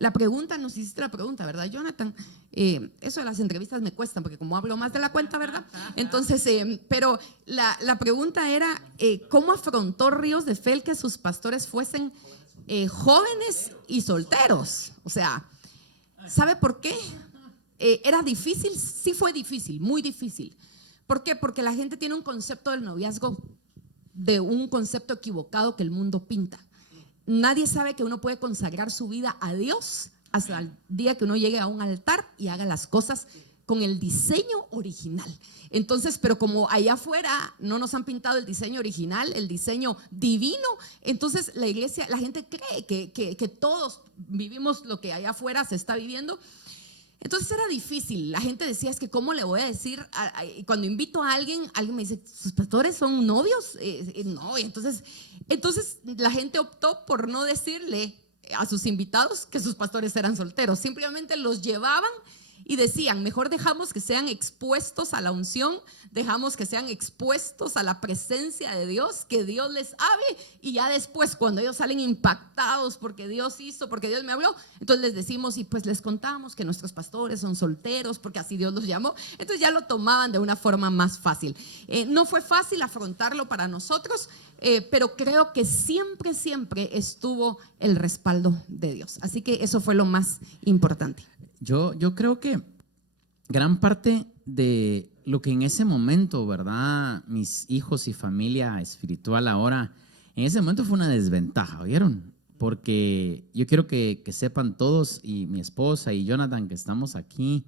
la pregunta, nos hiciste la pregunta, ¿verdad, Jonathan? Eso de las entrevistas me cuestan porque como hablo más de la cuenta, ¿verdad? Entonces, pero la pregunta era, ¿cómo afrontó Ríos de Fe el que sus pastores fuesen jóvenes y solteros? O sea, ¿sabe por qué? ¿Era difícil? Sí fue difícil, muy difícil. ¿Por qué? Porque la gente tiene un concepto del noviazgo, de un concepto equivocado que el mundo pinta. Nadie sabe que uno puede consagrar su vida a Dios hasta el día que uno llegue a un altar y haga las cosas con el diseño original. Entonces, pero como allá afuera no nos han pintado el diseño original, el diseño divino, entonces la iglesia, la gente cree que todos vivimos lo que allá afuera se está viviendo. Entonces era difícil, la gente decía, es que ¿cómo le voy a decir? Cuando invito a alguien, alguien me dice, ¿sus pastores son novios? No, y entonces la gente optó por no decirle a sus invitados que sus pastores eran solteros, simplemente los llevaban y decían, mejor dejamos que sean expuestos a la unción, dejamos que sean expuestos a la presencia de Dios, que Dios les hable, y ya después cuando ellos salen impactados porque Dios hizo, porque Dios me habló, entonces les decimos y pues les contamos que nuestros pastores son solteros porque así Dios los llamó. Entonces ya lo tomaban de una forma más fácil. No fue fácil afrontarlo para nosotros, pero creo que siempre estuvo el respaldo de Dios. Así que eso fue lo más importante. Yo creo que gran parte de lo que en ese momento, ¿verdad? Mis hijos y familia espiritual ahora, en ese momento fue una desventaja, ¿oyeron? Porque yo quiero que sepan todos, y mi esposa y Jonathan, que estamos aquí,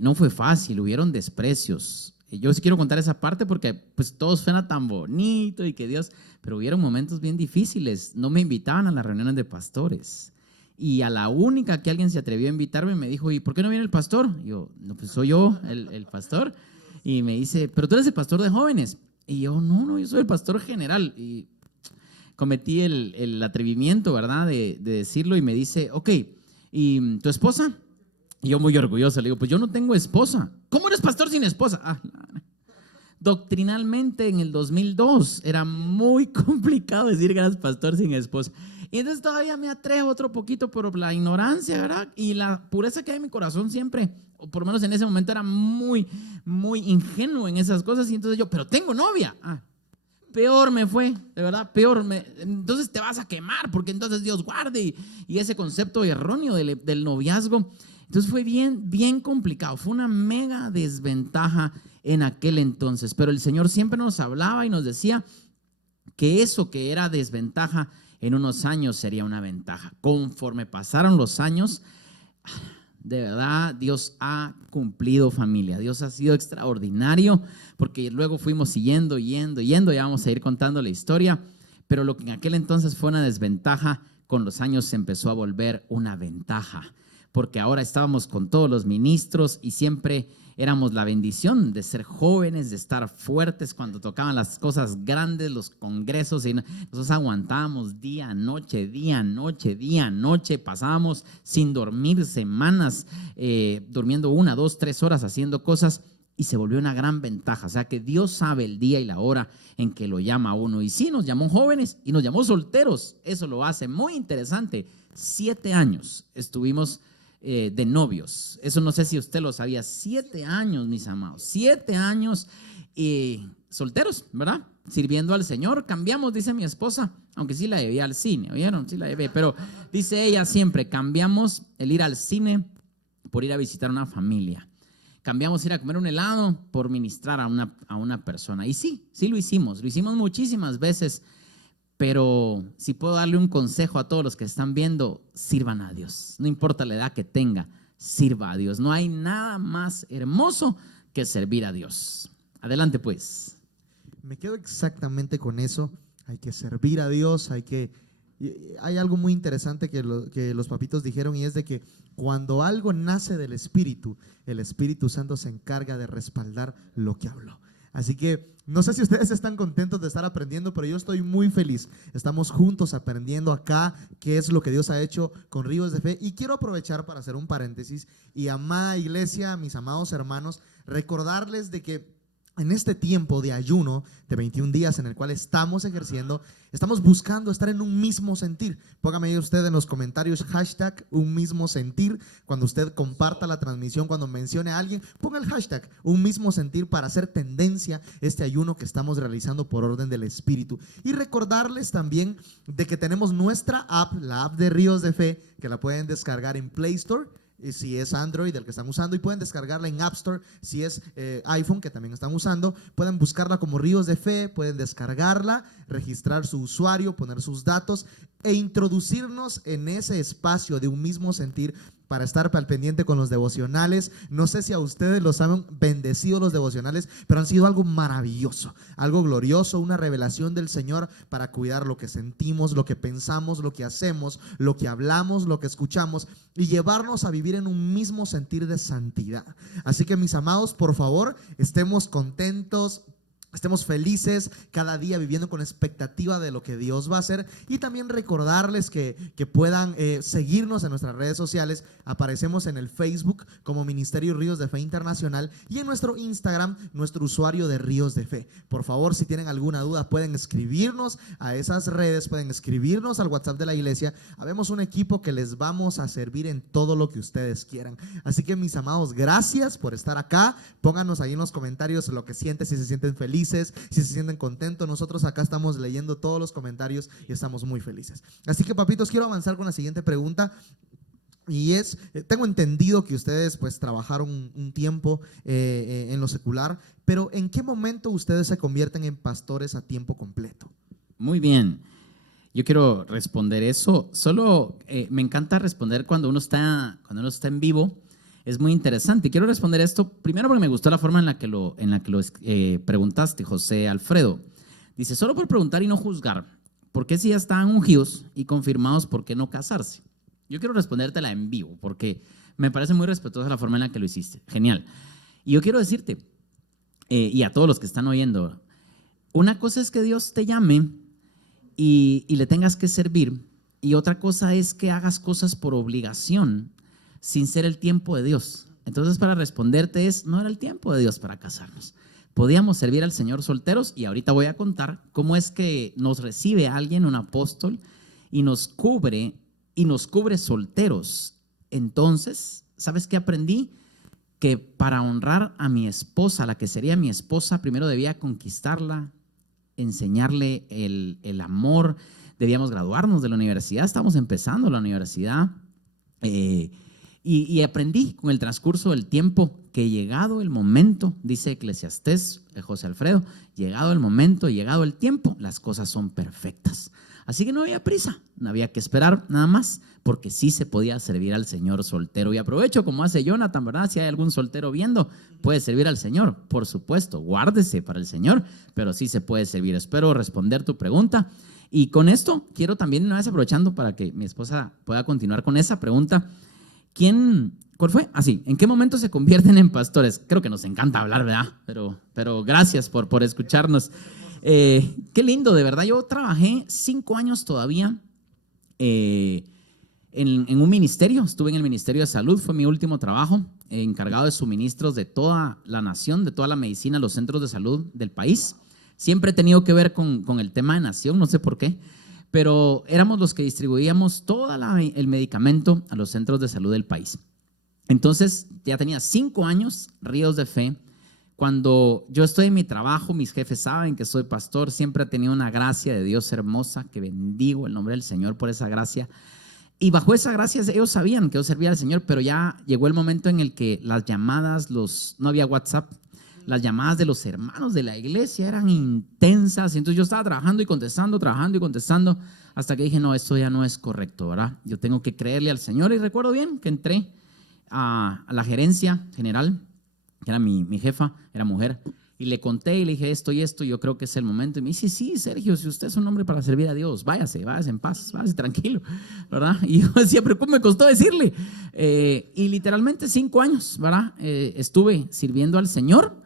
no fue fácil, hubieron desprecios. Yo sí quiero contar esa parte porque pues todo suena tan bonito y que Dios, pero hubieron momentos bien difíciles. No me invitaban a las reuniones de pastores. Y a la única que alguien se atrevió a invitarme me dijo, ¿y por qué no viene el pastor? Y yo, no, pues soy yo el pastor. Y me dice, pero tú eres el pastor de jóvenes. Y yo, no, yo soy el pastor general. Y cometí el atrevimiento, ¿verdad? De decirlo, y me dice, ok, ¿y tu esposa? Y yo muy orgulloso le digo, pues yo no tengo esposa. ¿Cómo eres pastor sin esposa? Doctrinalmente en el 2002 era muy complicado decir que eras pastor sin esposa. Y entonces todavía me atrevo otro poquito por la ignorancia, ¿verdad? Y la pureza que hay en mi corazón siempre, o por lo menos en ese momento, era muy, muy ingenuo en esas cosas. Y entonces yo, pero tengo novia. Peor me fue, de verdad, peor. Entonces te vas a quemar, porque entonces Dios guarde. Y ese concepto erróneo del noviazgo. Entonces fue bien complicado. Fue una mega desventaja en aquel entonces. Pero el Señor siempre nos hablaba y nos decía que eso que era desventaja en unos años sería una ventaja. Conforme pasaron los años, de verdad, Dios ha cumplido, familia. Dios ha sido extraordinario, porque luego fuimos siguiendo, yendo. Ya vamos a ir contando la historia. Pero lo que en aquel entonces fue una desventaja, con los años se empezó a volver una ventaja. Porque ahora estábamos con todos los ministros y siempre éramos la bendición de ser jóvenes, de estar fuertes cuando tocaban las cosas grandes, los congresos, y nosotros aguantábamos día, noche, pasábamos sin dormir semanas, durmiendo 1, 2, 3 horas haciendo cosas, y se volvió una gran ventaja. O sea que Dios sabe el día y la hora en que lo llama a uno. Y sí, nos llamó jóvenes y nos llamó solteros. Eso lo hace muy interesante. 7 años estuvimos de novios. Eso no sé si usted lo sabía. 7 años, mis amados. 7 años solteros, ¿verdad? Sirviendo al Señor. Cambiamos, dice mi esposa, aunque sí la llevé al cine, ¿oyeron? Sí la llevé, pero dice ella siempre, cambiamos el ir al cine por ir a visitar una familia. Cambiamos ir a comer un helado por ministrar a una persona. Y sí lo hicimos muchísimas veces. Pero si puedo darle un consejo a todos los que están viendo, sirvan a Dios. No importa la edad que tenga, sirva a Dios. No hay nada más hermoso que servir a Dios. Adelante, pues. Me quedo exactamente con eso. Hay que servir a Dios, hay algo muy interesante que los papitos dijeron, y es de que cuando algo nace del Espíritu, el Espíritu Santo se encarga de respaldar lo que habló. Así que no sé si ustedes están contentos de estar aprendiendo, pero yo estoy muy feliz. Estamos juntos aprendiendo acá qué es lo que Dios ha hecho con Ríos de Fe. Y quiero aprovechar para hacer un paréntesis y, amada iglesia, mis amados hermanos, recordarles de que en este tiempo de ayuno de 21 días en el cual estamos ejerciendo, estamos buscando estar en un mismo sentir. Póngame ahí usted en los comentarios hashtag un mismo sentir. Cuando usted comparta la transmisión, cuando mencione a alguien, ponga el hashtag un mismo sentir para hacer tendencia este ayuno que estamos realizando por orden del Espíritu. Y recordarles también de que tenemos nuestra app, la app de Ríos de Fe, que la pueden descargar en Play Store, si es Android el que están usando, y pueden descargarla en App Store si es iPhone, que también están usando. Pueden buscarla como Ríos de Fe, pueden descargarla, registrar su usuario, poner sus datos e introducirnos en ese espacio de un mismo sentir para estar al pendiente con los devocionales. No sé si a ustedes los han bendecido los devocionales, pero han sido algo maravilloso, algo glorioso, una revelación del Señor para cuidar lo que sentimos, lo que pensamos, lo que hacemos, lo que hablamos, lo que escuchamos, y llevarnos a vivir en un mismo sentir de santidad. Así que, mis amados, por favor, estemos contentos, estemos felices cada día viviendo con expectativa de lo que Dios va a hacer. Y también recordarles que puedan seguirnos en nuestras redes sociales. Aparecemos en el Facebook como Ministerio Ríos de Fe Internacional, y en nuestro Instagram, nuestro usuario de Ríos de Fe. Por favor, si tienen alguna duda, pueden escribirnos a esas redes, pueden escribirnos al WhatsApp de la iglesia. Habemos un equipo que les vamos a servir en todo lo que ustedes quieran. Así que, mis amados, gracias por estar acá. Pónganos ahí en los comentarios lo que sienten, si se sienten felices, si se sienten contentos. Nosotros acá estamos leyendo todos los comentarios y estamos muy felices. Así que, papitos, quiero avanzar con la siguiente pregunta. Y es, tengo entendido que ustedes pues trabajaron un tiempo en lo secular, pero ¿en qué momento ustedes se convierten en pastores a tiempo completo? Muy bien. Yo quiero responder eso. Solo me encanta responder cuando uno está en vivo. Es muy interesante. Quiero responder esto primero porque me gustó la forma en la que lo preguntaste, José Alfredo. Dice, solo por preguntar y no juzgar, ¿por qué si ya están ungidos y confirmados, por qué no casarse? Yo quiero respondértela en vivo porque me parece muy respetuosa la forma en la que lo hiciste. Genial. Y yo quiero decirte, y a todos los que están oyendo, una cosa es que Dios te llame y le tengas que servir, y otra cosa es que hagas cosas por obligación sin ser el tiempo de Dios. Entonces, para responderte no era el tiempo de Dios para casarnos. Podíamos servir al Señor solteros, y ahorita voy a contar cómo es que nos recibe alguien, un apóstol, y nos cubre solteros. Entonces, ¿sabes qué aprendí? Que para honrar a mi esposa, la que sería mi esposa, primero debía conquistarla, enseñarle el amor. Debíamos graduarnos de la universidad, estamos empezando la universidad, y aprendí con el transcurso del tiempo que llegado el momento, dice Eclesiastés, José Alfredo, llegado el momento, llegado el tiempo, las cosas son perfectas. Así que no había prisa, no había que esperar nada más, porque sí se podía servir al Señor soltero. Y aprovecho, como hace Jonathan, ¿verdad? Si hay algún soltero viendo, puede servir al Señor, por supuesto, guárdese para el Señor, pero sí se puede servir. Espero responder tu pregunta. Y con esto quiero también, una vez aprovechando para que mi esposa pueda continuar con esa pregunta, ¿cuál fue? Sí, ¿en qué momento se convierten en pastores? Creo que nos encanta hablar, ¿verdad? Pero gracias por escucharnos. Qué lindo, de verdad. Yo trabajé 5 años todavía en un ministerio. Estuve en el Ministerio de Salud, fue mi último trabajo, encargado de suministros de toda la nación, de toda la medicina, los centros de salud del país. Siempre he tenido que ver con el tema de nación, no sé por qué, pero éramos los que distribuíamos todo el medicamento a los centros de salud del país. Entonces, ya tenía 5 años, Ríos de Fe. Cuando yo estoy en mi trabajo, mis jefes saben que soy pastor, siempre he tenido una gracia de Dios hermosa, que bendigo el nombre del Señor por esa gracia. Y bajo esa gracia ellos sabían que yo servía al Señor, pero ya llegó el momento en el que las llamadas, no había WhatsApp, las llamadas de los hermanos de la iglesia eran intensas. Entonces yo estaba trabajando y contestando, hasta que dije, no, esto ya no es correcto, ¿verdad? Yo tengo que creerle al Señor. Y recuerdo bien que entré a la gerencia general, que era mi jefa, era mujer, y le conté y le dije esto y esto, yo creo que es el momento. Y me dice, sí, Sergio, si usted es un hombre para servir a Dios, váyase en paz, váyase tranquilo, ¿verdad? Y yo decía, pero ¿cómo me costó decirle? Y literalmente 5 años, ¿verdad? Estuve sirviendo al Señor.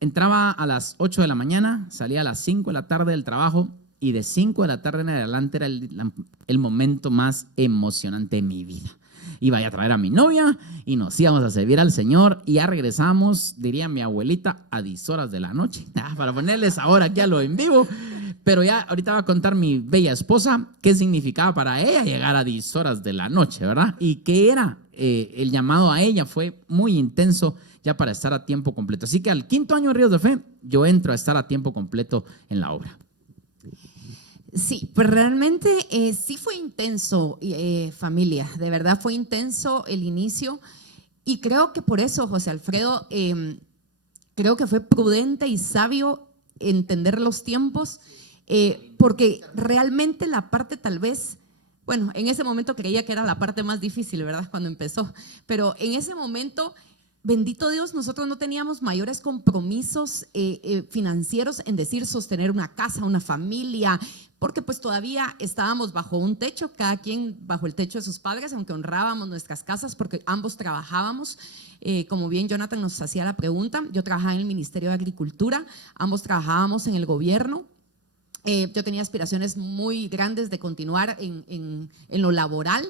Entraba a las 8 de la mañana, salía a las 5 de la tarde del trabajo, y de 5 de la tarde en adelante era el momento más emocionante de mi vida. iba a traer a mi novia y nos íbamos a servir al Señor y ya regresamos, diría mi abuelita, a 10 horas de la noche, para ponerles ahora aquí a lo en vivo. Pero ya ahorita va a contar mi bella esposa qué significaba para ella llegar a 10 horas de la noche, ¿verdad? Y qué era el llamado a ella, fue muy intenso ya para estar a tiempo completo. Así que al 5.º año de Ríos de Fe, yo entro a estar a tiempo completo en la obra. Sí, pero realmente sí fue intenso, familia, de verdad fue intenso el inicio y creo que por eso, José Alfredo, creo que fue prudente y sabio entender los tiempos, porque realmente la parte tal vez, bueno, en ese momento creía que era la parte más difícil, ¿verdad? Cuando empezó, pero en ese momento, bendito Dios, nosotros no teníamos mayores compromisos financieros en decir sostener una casa, una familia, porque pues todavía estábamos bajo un techo, cada quien bajo el techo de sus padres, aunque honrábamos nuestras casas porque ambos trabajábamos. Como bien Jonathan nos hacía la pregunta, yo trabajaba en el Ministerio de Agricultura, ambos trabajábamos en el gobierno. Yo tenía aspiraciones muy grandes de continuar en lo laboral.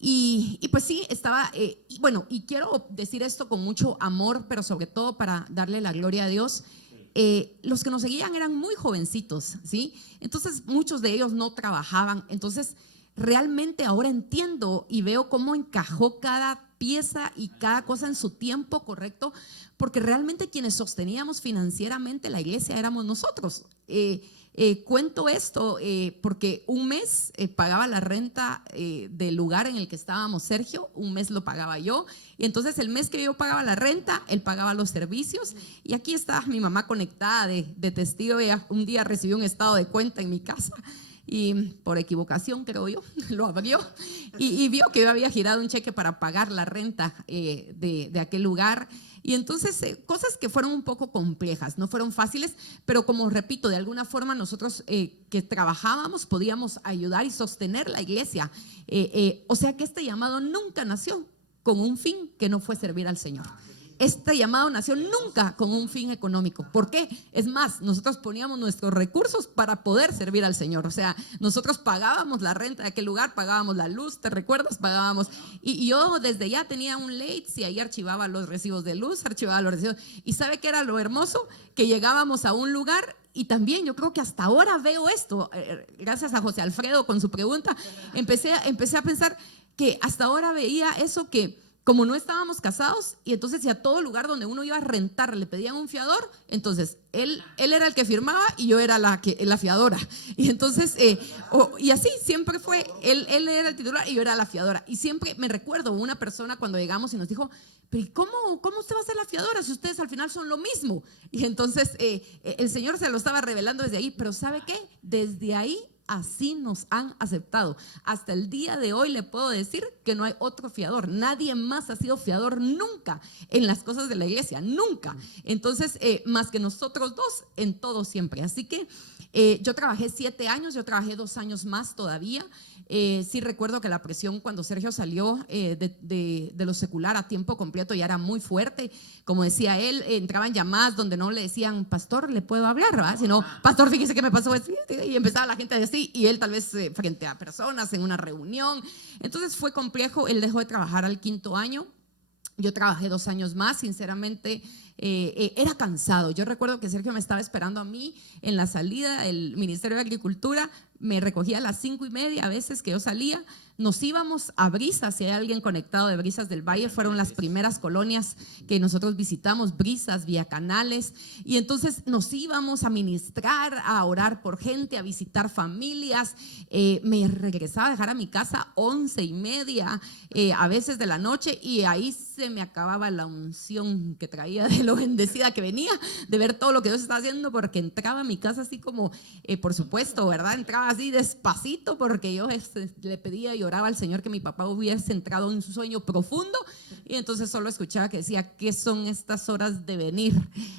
Y pues sí, estaba, y bueno, y quiero decir esto con mucho amor, pero sobre todo para darle la gloria a Dios. Los que nos seguían eran muy jovencitos, ¿sí? Entonces muchos de ellos no trabajaban. Entonces realmente ahora entiendo y veo cómo encajó cada pieza y cada cosa en su tiempo correcto, porque realmente quienes sosteníamos financieramente la iglesia éramos nosotros. Cuento esto porque un mes pagaba la renta del lugar en el que estábamos Sergio, un mes lo pagaba yo, y entonces el mes que yo pagaba la renta, él pagaba los servicios, y aquí está mi mamá conectada de testigo. Ella un día recibió un estado de cuenta en mi casa y por equivocación, creo yo, lo abrió y vio que yo había girado un cheque para pagar la renta de aquel lugar. Y entonces cosas que fueron un poco complejas, no fueron fáciles, pero como repito, de alguna forma nosotros que trabajábamos podíamos ayudar y sostener la iglesia. O sea que este llamado nunca nació con un fin que no fue servir al Señor. Este llamado nació nunca con un fin económico. ¿Por qué? Es más, nosotros poníamos nuestros recursos para poder servir al Señor. O sea, nosotros pagábamos la renta de aquel lugar, pagábamos la luz, ¿te recuerdas? Pagábamos. Y yo desde ya tenía un late, y ahí archivaba los recibos de luz, archivaba los recibos. ¿Y sabe qué era lo hermoso? Que llegábamos a un lugar. Y también yo creo que hasta ahora veo esto, gracias a José Alfredo con su pregunta, empecé a pensar que hasta ahora veía eso, que como no estábamos casados, y entonces si a todo lugar donde uno iba a rentar le pedían un fiador, entonces él era el que firmaba y yo era la fiadora. Y entonces, y así siempre fue, él era el titular y yo era la fiadora. Y siempre me recuerdo una persona cuando llegamos y nos dijo, pero ¿cómo usted va a ser la fiadora si ustedes al final son lo mismo? Y entonces el Señor se lo estaba revelando desde ahí, pero ¿sabe qué? Desde ahí así nos han aceptado. Hasta el día de hoy le puedo decir que no hay otro fiador. Nadie más ha sido fiador nunca en las cosas de la iglesia, nunca. Entonces, más que nosotros dos, en todo siempre. Así que yo trabajé 7 años, yo trabajé 2 años más todavía. Sí recuerdo que la presión cuando Sergio salió de lo secular a tiempo completo ya era muy fuerte. Como decía él, entraban llamadas donde no le decían, pastor, ¿le puedo hablar? ¿verdad? Sino, pastor, fíjese que me pasó esto. Y empezaba la gente a decir, y él tal vez frente a personas en una reunión. Entonces fue complejo. Él dejó de trabajar al 5.º año. Yo trabajé 2 años más, sinceramente. Era cansado. Yo recuerdo que Sergio me estaba esperando a mí en la salida del Ministerio de Agricultura. Me recogía a las 5:30 a veces que yo salía. Nos íbamos a Brisas, si hay alguien conectado de Brisas del Valle, fueron las primeras colonias que nosotros visitamos, Brisas, Vía Canales, y entonces nos íbamos a ministrar, a orar por gente, a visitar familias. Me regresaba a dejar a mi casa 11:30 a veces de la noche, y ahí se me acababa la unción que traía de lo bendecida que venía, de ver todo lo que Dios está haciendo, porque entraba a mi casa así como, por supuesto, ¿verdad? Entraba así despacito, porque yo le pedía y oraba al Señor que mi papá hubiese entrado en su sueño profundo, y entonces solo escuchaba que decía, ¿qué son estas horas de venir?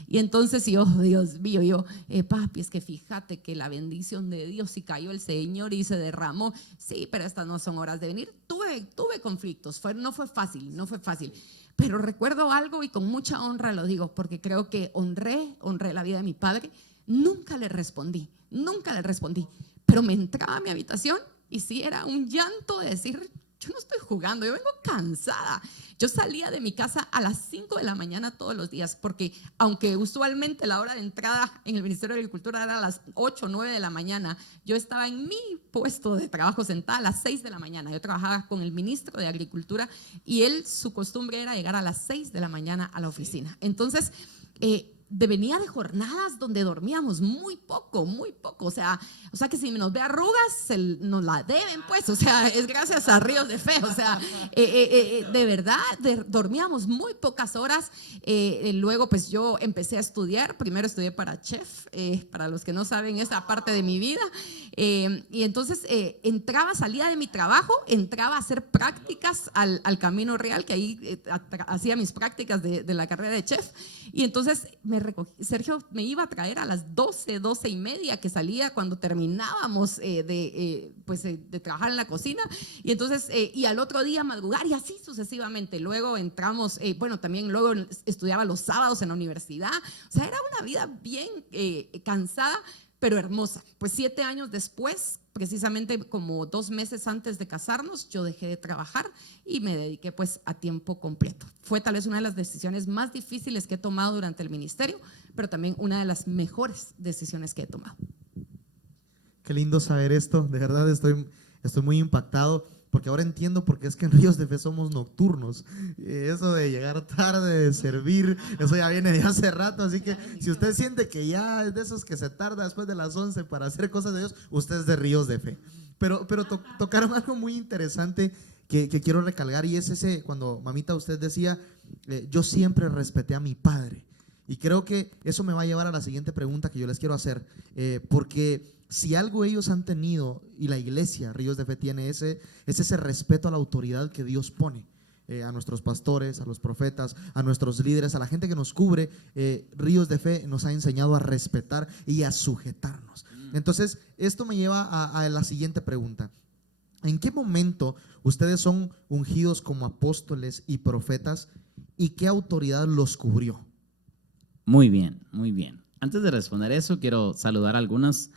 Y entonces yo, Dios mío, yo, papi, es que fíjate que la bendición de Dios, y cayó el Señor y se derramó. Sí, pero estas no son horas de venir. Tuve conflictos, no fue fácil. Pero recuerdo algo, y con mucha honra lo digo, porque creo que honré la vida de mi padre. Nunca le respondí, pero me entraba a mi habitación y sí era un llanto de decir, yo no estoy jugando, yo vengo cansada. Yo salía de mi casa a las 5 de la mañana todos los días, porque aunque usualmente la hora de entrada en el Ministerio de Agricultura era a las 8 o 9 de la mañana, yo estaba en mi puesto de trabajo sentada a las 6 de la mañana. Yo trabajaba con el ministro de Agricultura y él, su costumbre era llegar a las 6 de la mañana a la oficina. Entonces, venía de jornadas donde dormíamos muy poco, o sea que si nos ve arrugas, nos la deben, pues, o sea, es gracias a Ríos de Fe, o sea, de verdad, dormíamos muy pocas horas. Luego, pues yo empecé a estudiar, primero estudié para chef, para los que no saben esa parte de mi vida, y entonces salía de mi trabajo, entraba a hacer prácticas al Camino Real, que ahí hacía mis prácticas de la carrera de chef, y entonces Sergio me iba a traer a las 12, 12 y media, que salía cuando terminábamos de trabajar en la cocina, y entonces y al otro día madrugar, y así sucesivamente. Luego entramos, también luego estudiaba los sábados en la universidad. O sea, era una vida bien cansada, pero hermosa. Pues 7 años después, precisamente como 2 meses antes de casarnos, yo dejé de trabajar y me dediqué pues a tiempo completo. Fue tal vez una de las decisiones más difíciles que he tomado durante el ministerio, pero también una de las mejores decisiones que he tomado. Qué lindo saber esto, de verdad estoy muy impactado, porque ahora entiendo por qué es que en Ríos de Fe somos nocturnos. Eso de llegar tarde, de servir, eso ya viene de hace rato, así que si usted siente que ya es de esos que se tarda después de las 11 para hacer cosas de Dios, usted es de Ríos de Fe. Pero tocaron algo muy interesante que quiero recalcar, y es ese, cuando mamita usted decía, yo siempre respeté a mi padre. Y creo que eso me va a llevar a la siguiente pregunta que yo les quiero hacer, porque si algo ellos han tenido, y la iglesia Ríos de Fe tiene, es ese respeto a la autoridad que Dios pone, a nuestros pastores, a los profetas, a nuestros líderes, a la gente que nos cubre. Ríos de Fe nos ha enseñado a respetar y a sujetarnos. Entonces, esto me lleva a la siguiente pregunta. ¿En qué momento ustedes son ungidos como apóstoles y profetas, y qué autoridad los cubrió? Muy bien, muy bien. Antes de responder eso, quiero saludar a algunos.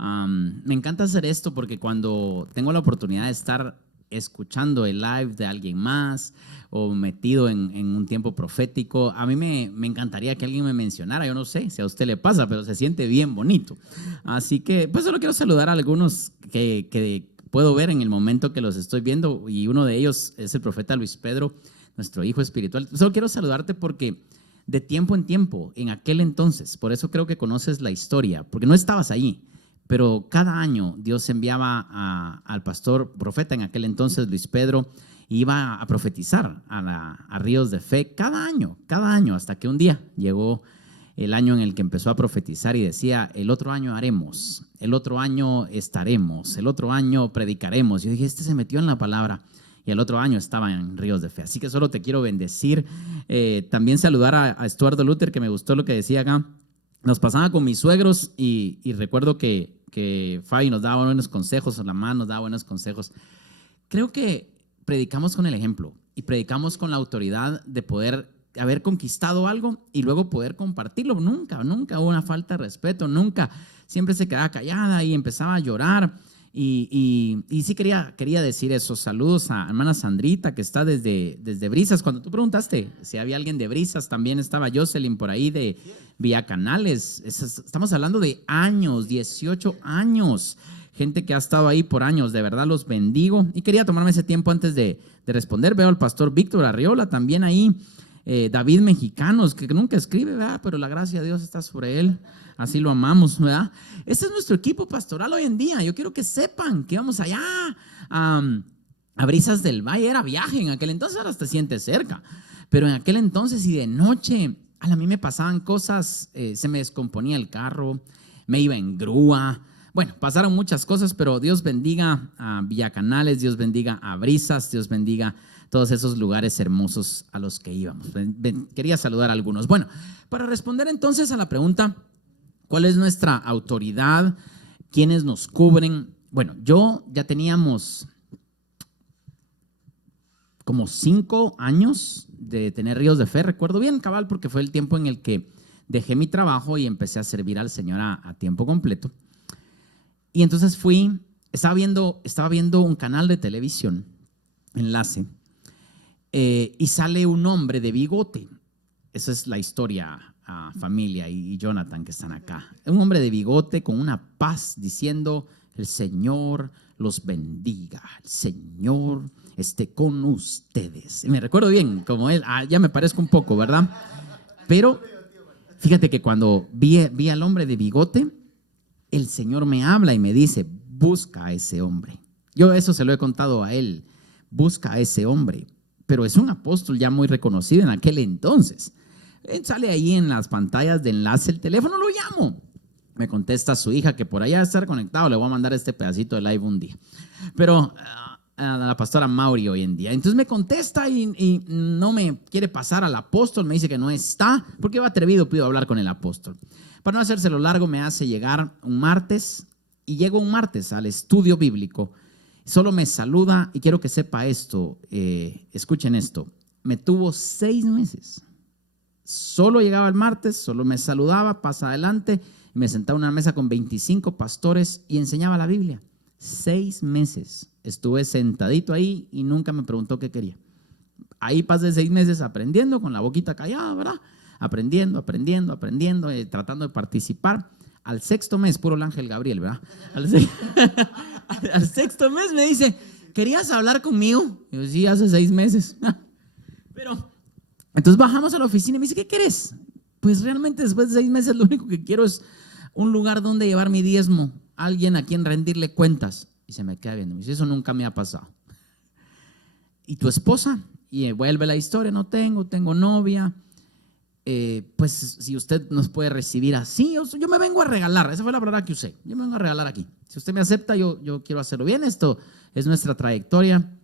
Me encanta hacer esto porque cuando tengo la oportunidad de estar escuchando el live de alguien más o metido en un tiempo profético, a mí me encantaría que alguien me mencionara. Yo no sé si a usted le pasa, pero se siente bien bonito. Así que pues solo quiero saludar a algunos que puedo ver en el momento que los estoy viendo, y uno de ellos es el profeta Luis Pedro, nuestro hijo espiritual. Solo quiero saludarte porque de tiempo en tiempo, en aquel entonces, por eso creo que conoces la historia, porque no estabas allí, pero cada año Dios enviaba al pastor profeta en aquel entonces, Luis Pedro, iba a profetizar a Ríos de Fe cada año, hasta que un día llegó el año en el que empezó a profetizar y decía: el otro año haremos, el otro año estaremos, el otro año predicaremos. Yo dije, este se metió en la palabra. Y el otro año estaba en Ríos de Fe. Así que solo te quiero bendecir. También saludar a Estuardo Luther, que me gustó lo que decía acá. Nos pasaba con mis suegros y recuerdo que Fabi nos daba buenos consejos, o la mamá nos daba buenos consejos. Creo que predicamos con el ejemplo y predicamos con la autoridad de poder haber conquistado algo y luego poder compartirlo. Nunca hubo una falta de respeto, nunca. Siempre se quedaba callada y empezaba a llorar. Y sí quería decir eso. Saludos a hermana Sandrita, que está desde Brisas. Cuando tú preguntaste si había alguien de Brisas, también estaba Jocelyn por ahí de Villa Canales. Estamos hablando de años, 18 años. Gente que ha estado ahí por años. De verdad los bendigo. Y quería tomarme ese tiempo antes de responder. Veo al pastor Víctor Arriola también ahí. David Mexicanos, que nunca escribe, ¿verdad? Pero la gracia de Dios está sobre él. Así lo amamos, ¿verdad? Este es nuestro equipo pastoral hoy en día. Yo quiero que sepan que íbamos allá a Brisas del Valle. Era viaje en aquel entonces, ahora te sientes cerca. Pero en aquel entonces y de noche, a mí me pasaban cosas. Se me descomponía el carro, me iba en grúa. Bueno, pasaron muchas cosas, pero Dios bendiga a Villa Canales, Dios bendiga a Brisas, Dios bendiga todos esos lugares hermosos a los que íbamos. Quería saludar a algunos. Bueno, para responder entonces a la pregunta, ¿cuál es nuestra autoridad? ¿Quiénes nos cubren? Bueno, ya teníamos como 5 años de tener Ríos de Fe. Recuerdo bien, cabal, porque fue el tiempo en el que dejé mi trabajo y empecé a servir al Señor a tiempo completo. Y entonces estaba viendo un canal de televisión enlace, y sale un hombre de bigote. Esa es la historia, familia y Jonathan que están acá. Un hombre de bigote con una paz diciendo: el Señor los bendiga, el Señor esté con ustedes. Y me recuerdo bien, como él, ya me parezco un poco, ¿verdad? Pero fíjate que cuando vi al hombre de bigote, el Señor me habla y me dice: busca a ese hombre. Yo eso se lo he contado a él, busca a ese hombre. Pero es un apóstol ya muy reconocido en aquel entonces. Él sale ahí en las pantallas de enlace, el teléfono, lo llamo. Me contesta su hija, que por allá debe estar conectado, le voy a mandar este pedacito de live un día. Pero a la pastora Mauri hoy en día. Entonces me contesta y no me quiere pasar al apóstol, me dice que no está, porque va atrevido, pido hablar con el apóstol. Para no hacérselo largo, me hace llegar un martes, y llego un martes al estudio bíblico. Solo me saluda, y quiero que sepa esto, escuchen esto, me tuvo 6 meses. Solo llegaba el martes, solo me saludaba, pasa adelante, me sentaba en una mesa con 25 pastores y enseñaba la Biblia. 6 meses estuve sentadito ahí y nunca me preguntó qué quería. Ahí pasé 6 meses aprendiendo, con la boquita callada, ¿verdad? Aprendiendo, tratando de participar. Al 6.º mes, puro el ángel Gabriel, ¿verdad? Al 6.º mes me dice: ¿querías hablar conmigo? Y yo: sí, hace 6 meses. Pero, entonces bajamos a la oficina y me dice: ¿qué querés? Pues realmente después de 6 meses lo único que quiero es un lugar donde llevar mi diezmo, alguien a quien rendirle cuentas. Y se me queda viendo, me dice: eso nunca me ha pasado. ¿Y tu esposa? Y vuelve la historia: no tengo novia. Pues si usted nos puede recibir así, yo me vengo a regalar. Esa fue la palabra que usé. Yo me vengo a regalar aquí. Si usted me acepta, yo quiero hacerlo bien. Esto es nuestra trayectoria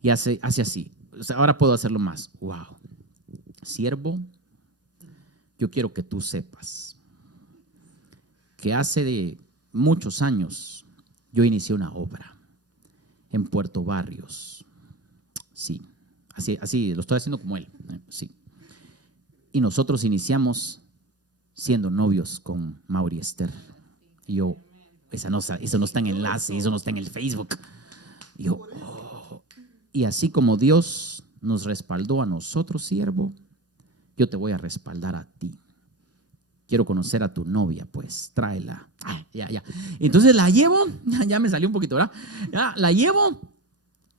y hace así. O sea, ahora puedo hacerlo más. Wow. Siervo, yo quiero que tú sepas que hace de muchos años yo inicié una obra en Puerto Barrios. Sí, así lo estoy haciendo como él. Sí. Y nosotros iniciamos siendo novios con Mauri Esther. Y yo, eso no está en enlace, eso no está en el Facebook. Y yo, y así como Dios nos respaldó a nosotros, siervo, yo te voy a respaldar a ti. Quiero conocer a tu novia, pues, tráela. Ya. Entonces la llevo, ya me salió un poquito, ¿verdad? Ya, la llevo.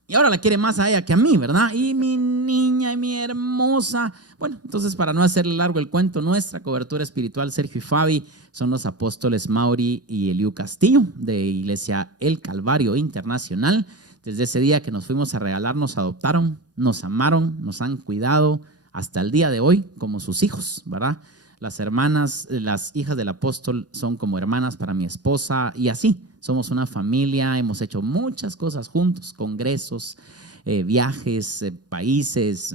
Y ahora la quiere más a ella que a mí, ¿verdad? Y mi niña y mi hermosa. Bueno, entonces para no hacerle largo el cuento, nuestra cobertura espiritual, Sergio y Fabi, son los apóstoles Mauri y Eliu Castillo de Iglesia El Calvario Internacional. Desde ese día que nos fuimos a regalar, nos adoptaron, nos amaron, nos han cuidado hasta el día de hoy como sus hijos, ¿verdad? Las hermanas, las hijas del apóstol son como hermanas para mi esposa y así, somos una familia, hemos hecho muchas cosas juntos, congresos, viajes, países,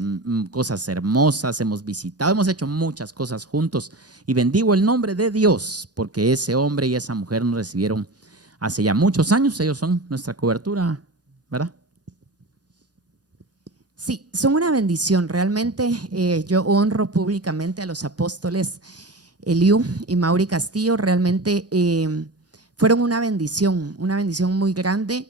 cosas hermosas, hemos visitado, hemos hecho muchas cosas juntos y bendigo el nombre de Dios porque ese hombre y esa mujer nos recibieron hace ya muchos años, ellos son nuestra cobertura, ¿verdad? Sí, son una bendición. Realmente yo honro públicamente a los apóstoles Eliu y Mauri Castillo. Realmente fueron una bendición muy grande.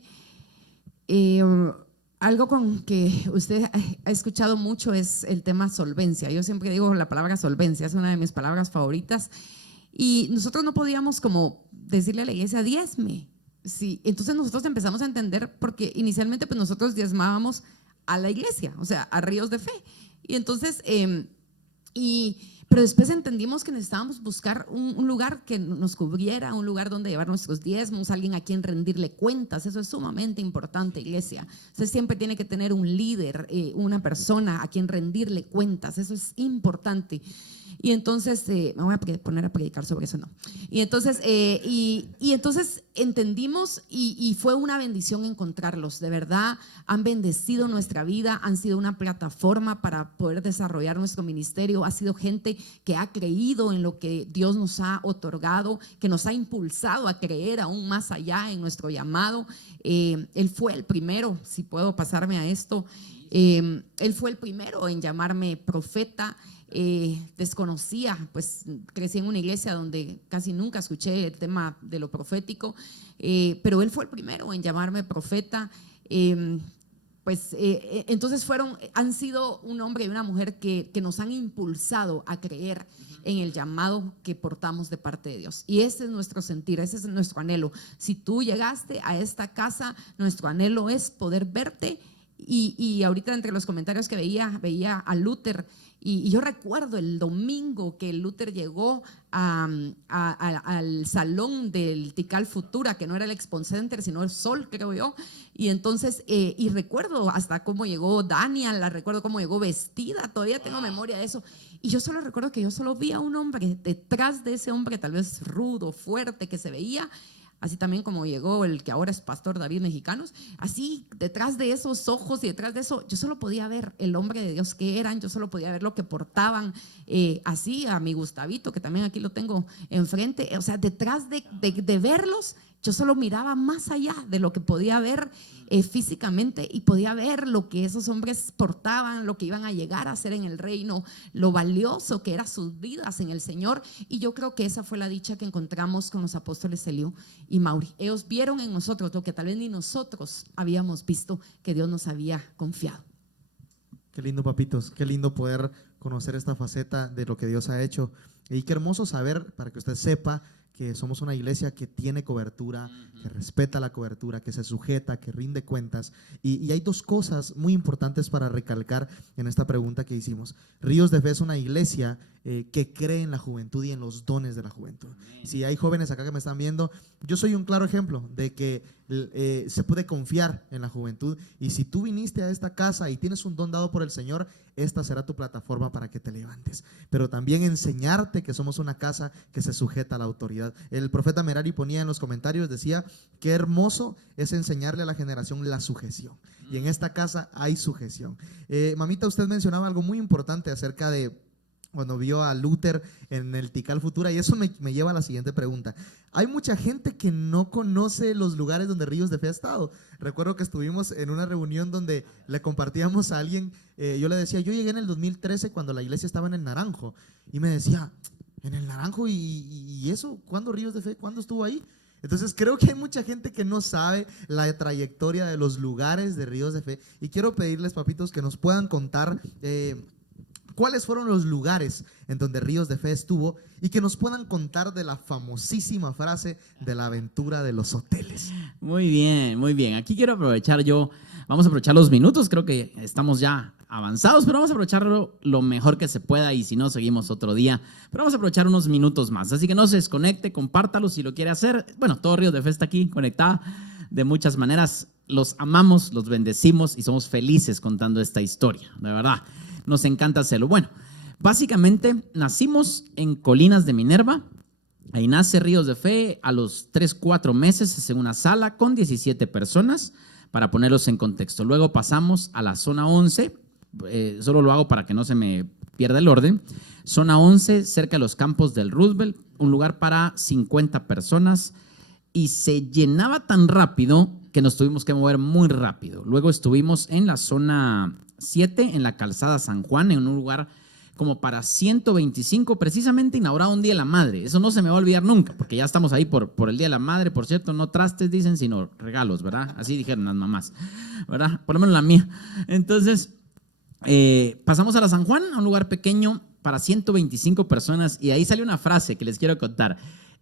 Algo con que usted ha escuchado mucho es el tema solvencia. Yo siempre digo la palabra solvencia, es una de mis palabras favoritas. Y nosotros no podíamos como decirle a la iglesia: diezme. Sí, entonces nosotros empezamos a entender, porque inicialmente pues nosotros diezmábamos a la iglesia, o sea, a Ríos de Fe. Y entonces, pero después entendimos que necesitábamos buscar un lugar que nos cubriera, un lugar donde llevar nuestros diezmos, alguien a quien rendirle cuentas. Eso es sumamente importante, iglesia. Usted siempre tiene que tener un líder, una persona a quien rendirle cuentas. Eso es importante. Y entonces, me voy a poner a predicar sobre eso, no. Y entonces, entonces entendimos y fue una bendición encontrarlos. De verdad, han bendecido nuestra vida, han sido una plataforma para poder desarrollar nuestro ministerio. Ha sido gente que ha creído en lo que Dios nos ha otorgado, que nos ha impulsado a creer aún más allá en nuestro llamado. Él fue el primero, si puedo pasarme a esto, él fue el primero en llamarme profeta. Desconocía, pues crecí en una iglesia donde casi nunca escuché el tema de lo profético, pero él fue el primero en llamarme profeta. entonces han sido un hombre y una mujer que nos han impulsado a creer en el llamado que portamos de parte de Dios. Y ese es nuestro sentir, ese es nuestro anhelo. Si tú llegaste a esta casa, nuestro anhelo es poder verte. Y ahorita entre los comentarios que veía a Luther, y yo recuerdo el domingo que Luther llegó al salón del Tikal Futura, que no era el Expo Center, sino el Sol, creo yo. Y entonces, y recuerdo hasta cómo llegó Daniel, la recuerdo cómo llegó vestida, todavía tengo memoria de eso. Y yo solo recuerdo que yo solo vi a un hombre, detrás de ese hombre tal vez rudo, fuerte, que se veía, así también como llegó el que ahora es pastor David Mexicanos, así detrás de esos ojos y detrás de eso, yo solo podía ver el hombre de Dios que eran, yo solo podía ver lo que portaban, así a mi Gustavito, que también aquí lo tengo enfrente, o sea, detrás de verlos, yo solo miraba más allá de lo que podía ver físicamente, y podía ver lo que esos hombres portaban, lo que iban a llegar a hacer en el reino, lo valioso que eran sus vidas en el Señor. Y yo creo que esa fue la dicha que encontramos con los apóstoles Eliú y Mauri. Ellos vieron en nosotros lo que tal vez ni nosotros habíamos visto que Dios nos había confiado. Qué lindo, papitos, qué lindo poder conocer esta faceta de lo que Dios ha hecho. Y qué hermoso saber, para que usted sepa, que somos una iglesia que tiene cobertura, que respeta la cobertura, que se sujeta, que rinde cuentas. Y hay dos cosas muy importantes para recalcar en esta pregunta que hicimos. Ríos de Fe es una iglesia que cree en la juventud y en los dones de la juventud. Si hay jóvenes acá que me están viendo, yo soy un claro ejemplo de que se puede confiar en la juventud. Y si tú viniste a esta casa y tienes un don dado por el Señor, esta será tu plataforma para que te levantes. Pero también enseñarte que somos una casa que se sujeta a la autoridad. El profeta Merari ponía en los comentarios, decía, qué hermoso es enseñarle a la generación la sujeción. Y en esta casa hay sujeción. Mamita, usted mencionaba algo muy importante acerca de cuando vio a Luther en el Tikal Futura, y eso me lleva a la siguiente pregunta. Hay mucha gente que no conoce los lugares donde Ríos de Fe ha estado. Recuerdo que estuvimos en una reunión donde le compartíamos a alguien, yo le decía, yo llegué en el 2013 cuando la iglesia estaba en el Naranjo, y me decía, ¿en el Naranjo? ¿Y eso? ¿Cuándo Ríos de Fe? ¿Cuándo estuvo ahí? Entonces creo que hay mucha gente que no sabe la trayectoria de los lugares de Ríos de Fe, y quiero pedirles, papitos, que nos puedan contar cuáles fueron los lugares en donde Ríos de Fe estuvo, y que nos puedan contar de la famosísima frase de la aventura de los hoteles. Muy bien, muy bien. Aquí quiero vamos a aprovechar los minutos, creo que estamos ya avanzados, pero vamos a aprovecharlo lo mejor que se pueda, y si no, seguimos otro día. Pero vamos a aprovechar unos minutos más, así que no se desconecte, compártalo si lo quiere hacer. Bueno, todo Ríos de Fe está aquí conectada de muchas maneras. Los amamos, los bendecimos y somos felices contando esta historia, de verdad. Nos encanta hacerlo. Bueno, básicamente nacimos en Colinas de Minerva. Ahí nace Ríos de Fe. A los 3-4 meses es en una sala con 17 personas, para ponerlos en contexto. Luego pasamos a la zona 11. Solo lo hago para que no se me pierda el orden. Zona 11, cerca de los campos del Roosevelt, un lugar para 50 personas. Y se llenaba tan rápido que nos tuvimos que mover muy rápido. Luego estuvimos en la zona 7, en la calzada San Juan, en un lugar como para 125, precisamente inaugurado un Día de la Madre. Eso no se me va a olvidar nunca, porque ya estamos ahí por el Día de la Madre. Por cierto, no trastes, dicen, sino regalos, ¿verdad? Así dijeron las mamás, ¿verdad? Por lo menos la mía. Entonces, pasamos a la San Juan, a un lugar pequeño para 125 personas, y ahí salió una frase que les quiero contar.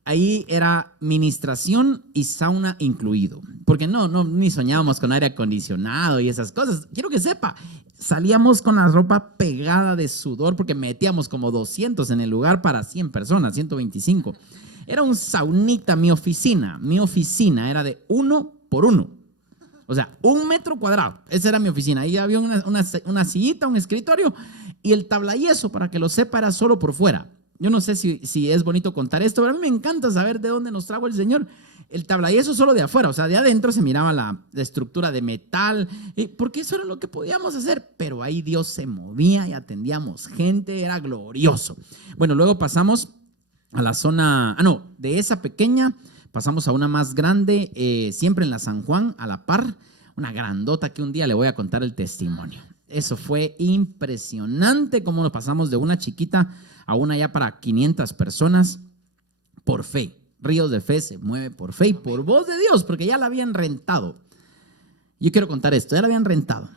Ahí era ministración y sauna incluido, porque ni soñábamos con aire acondicionado y esas cosas. Quiero que sepa, salíamos con la ropa pegada de sudor porque metíamos como 200 en el lugar para 100 personas, 125. Era un saunita. Mi oficina era de 1 por 1. O sea, 1 metro cuadrado. Esa era mi oficina. Ahí había una sillita, un escritorio, y el tablayeso, para que lo sepa, era solo por fuera. Yo no sé si es bonito contar esto, pero a mí me encanta saber de dónde nos trajo el Señor. El tablayeso solo de afuera, o sea, de adentro se miraba la estructura de metal, porque eso era lo que podíamos hacer, pero ahí Dios se movía y atendíamos gente, era glorioso. Bueno, luego pasamos a la zona, de esa pequeña pasamos a una más grande, siempre en la San Juan, a la par, una grandota que un día le voy a contar el testimonio. Eso fue impresionante cómo nos pasamos de una chiquita a una ya para 500 personas por fe. Ríos de Fe se mueve por fe y por voz de Dios, porque ya la habían rentado. Yo quiero contar esto, ya la habían rentado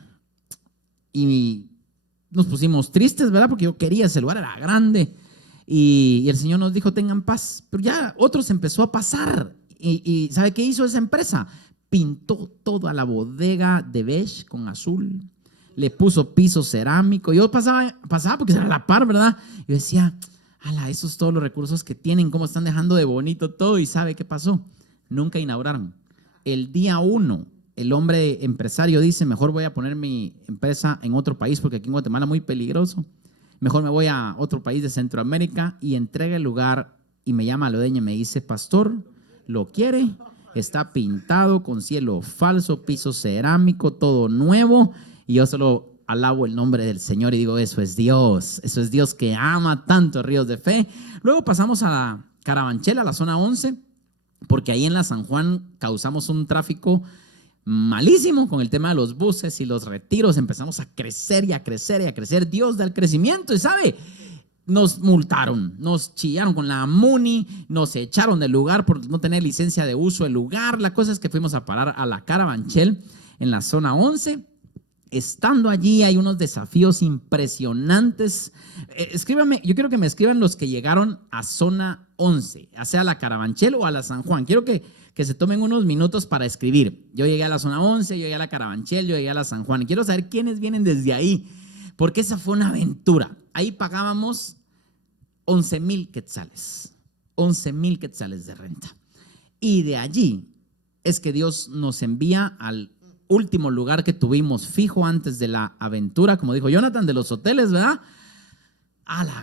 y nos pusimos tristes, ¿verdad? Porque yo quería, ese lugar era grande y el Señor nos dijo tengan paz, pero ya otros empezó a pasar y ¿sabe qué hizo esa empresa? Pintó toda la bodega de beige con azul, le puso piso cerámico. Yo pasaba porque era la par, ¿verdad? Yo decía, ala, esos todos los recursos que tienen, cómo están dejando de bonito todo. ¿Y sabe qué pasó? Nunca inauguraron. El día 1, el hombre empresario dice, mejor voy a poner mi empresa en otro país porque aquí en Guatemala es muy peligroso. Mejor me voy a otro país de Centroamérica y entrega el lugar y me llama a la dueña y me dice, pastor, ¿lo quiere? Está pintado con cielo falso, piso cerámico, todo nuevo. Y yo solo alabo el nombre del Señor y digo, eso es Dios que ama tanto Ríos de Fe. Luego pasamos a la Carabanchel, a la zona 11, porque ahí en la San Juan causamos un tráfico malísimo con el tema de los buses y los retiros. Empezamos a crecer y a crecer y a crecer. Dios da el crecimiento y ¿sabe? Nos multaron, nos chillaron con la MUNI, nos echaron del lugar por no tener licencia de uso del lugar. La cosa es que fuimos a parar a la Carabanchel en la zona 11. Estando allí hay unos desafíos impresionantes. Escríbame, yo quiero que me escriban los que llegaron a zona 11, ya sea a la Carabanchel o a la San Juan. Quiero que se tomen unos minutos para escribir. Yo llegué a la zona 11, yo llegué a la Carabanchel, yo llegué a la San Juan. Y quiero saber quiénes vienen desde ahí, porque esa fue una aventura. Ahí pagábamos 11,000 quetzales, 11,000 quetzales de renta. Y de allí es que Dios nos envía al último lugar que tuvimos fijo antes de la aventura, como dijo Jonathan, de los hoteles, ¿verdad?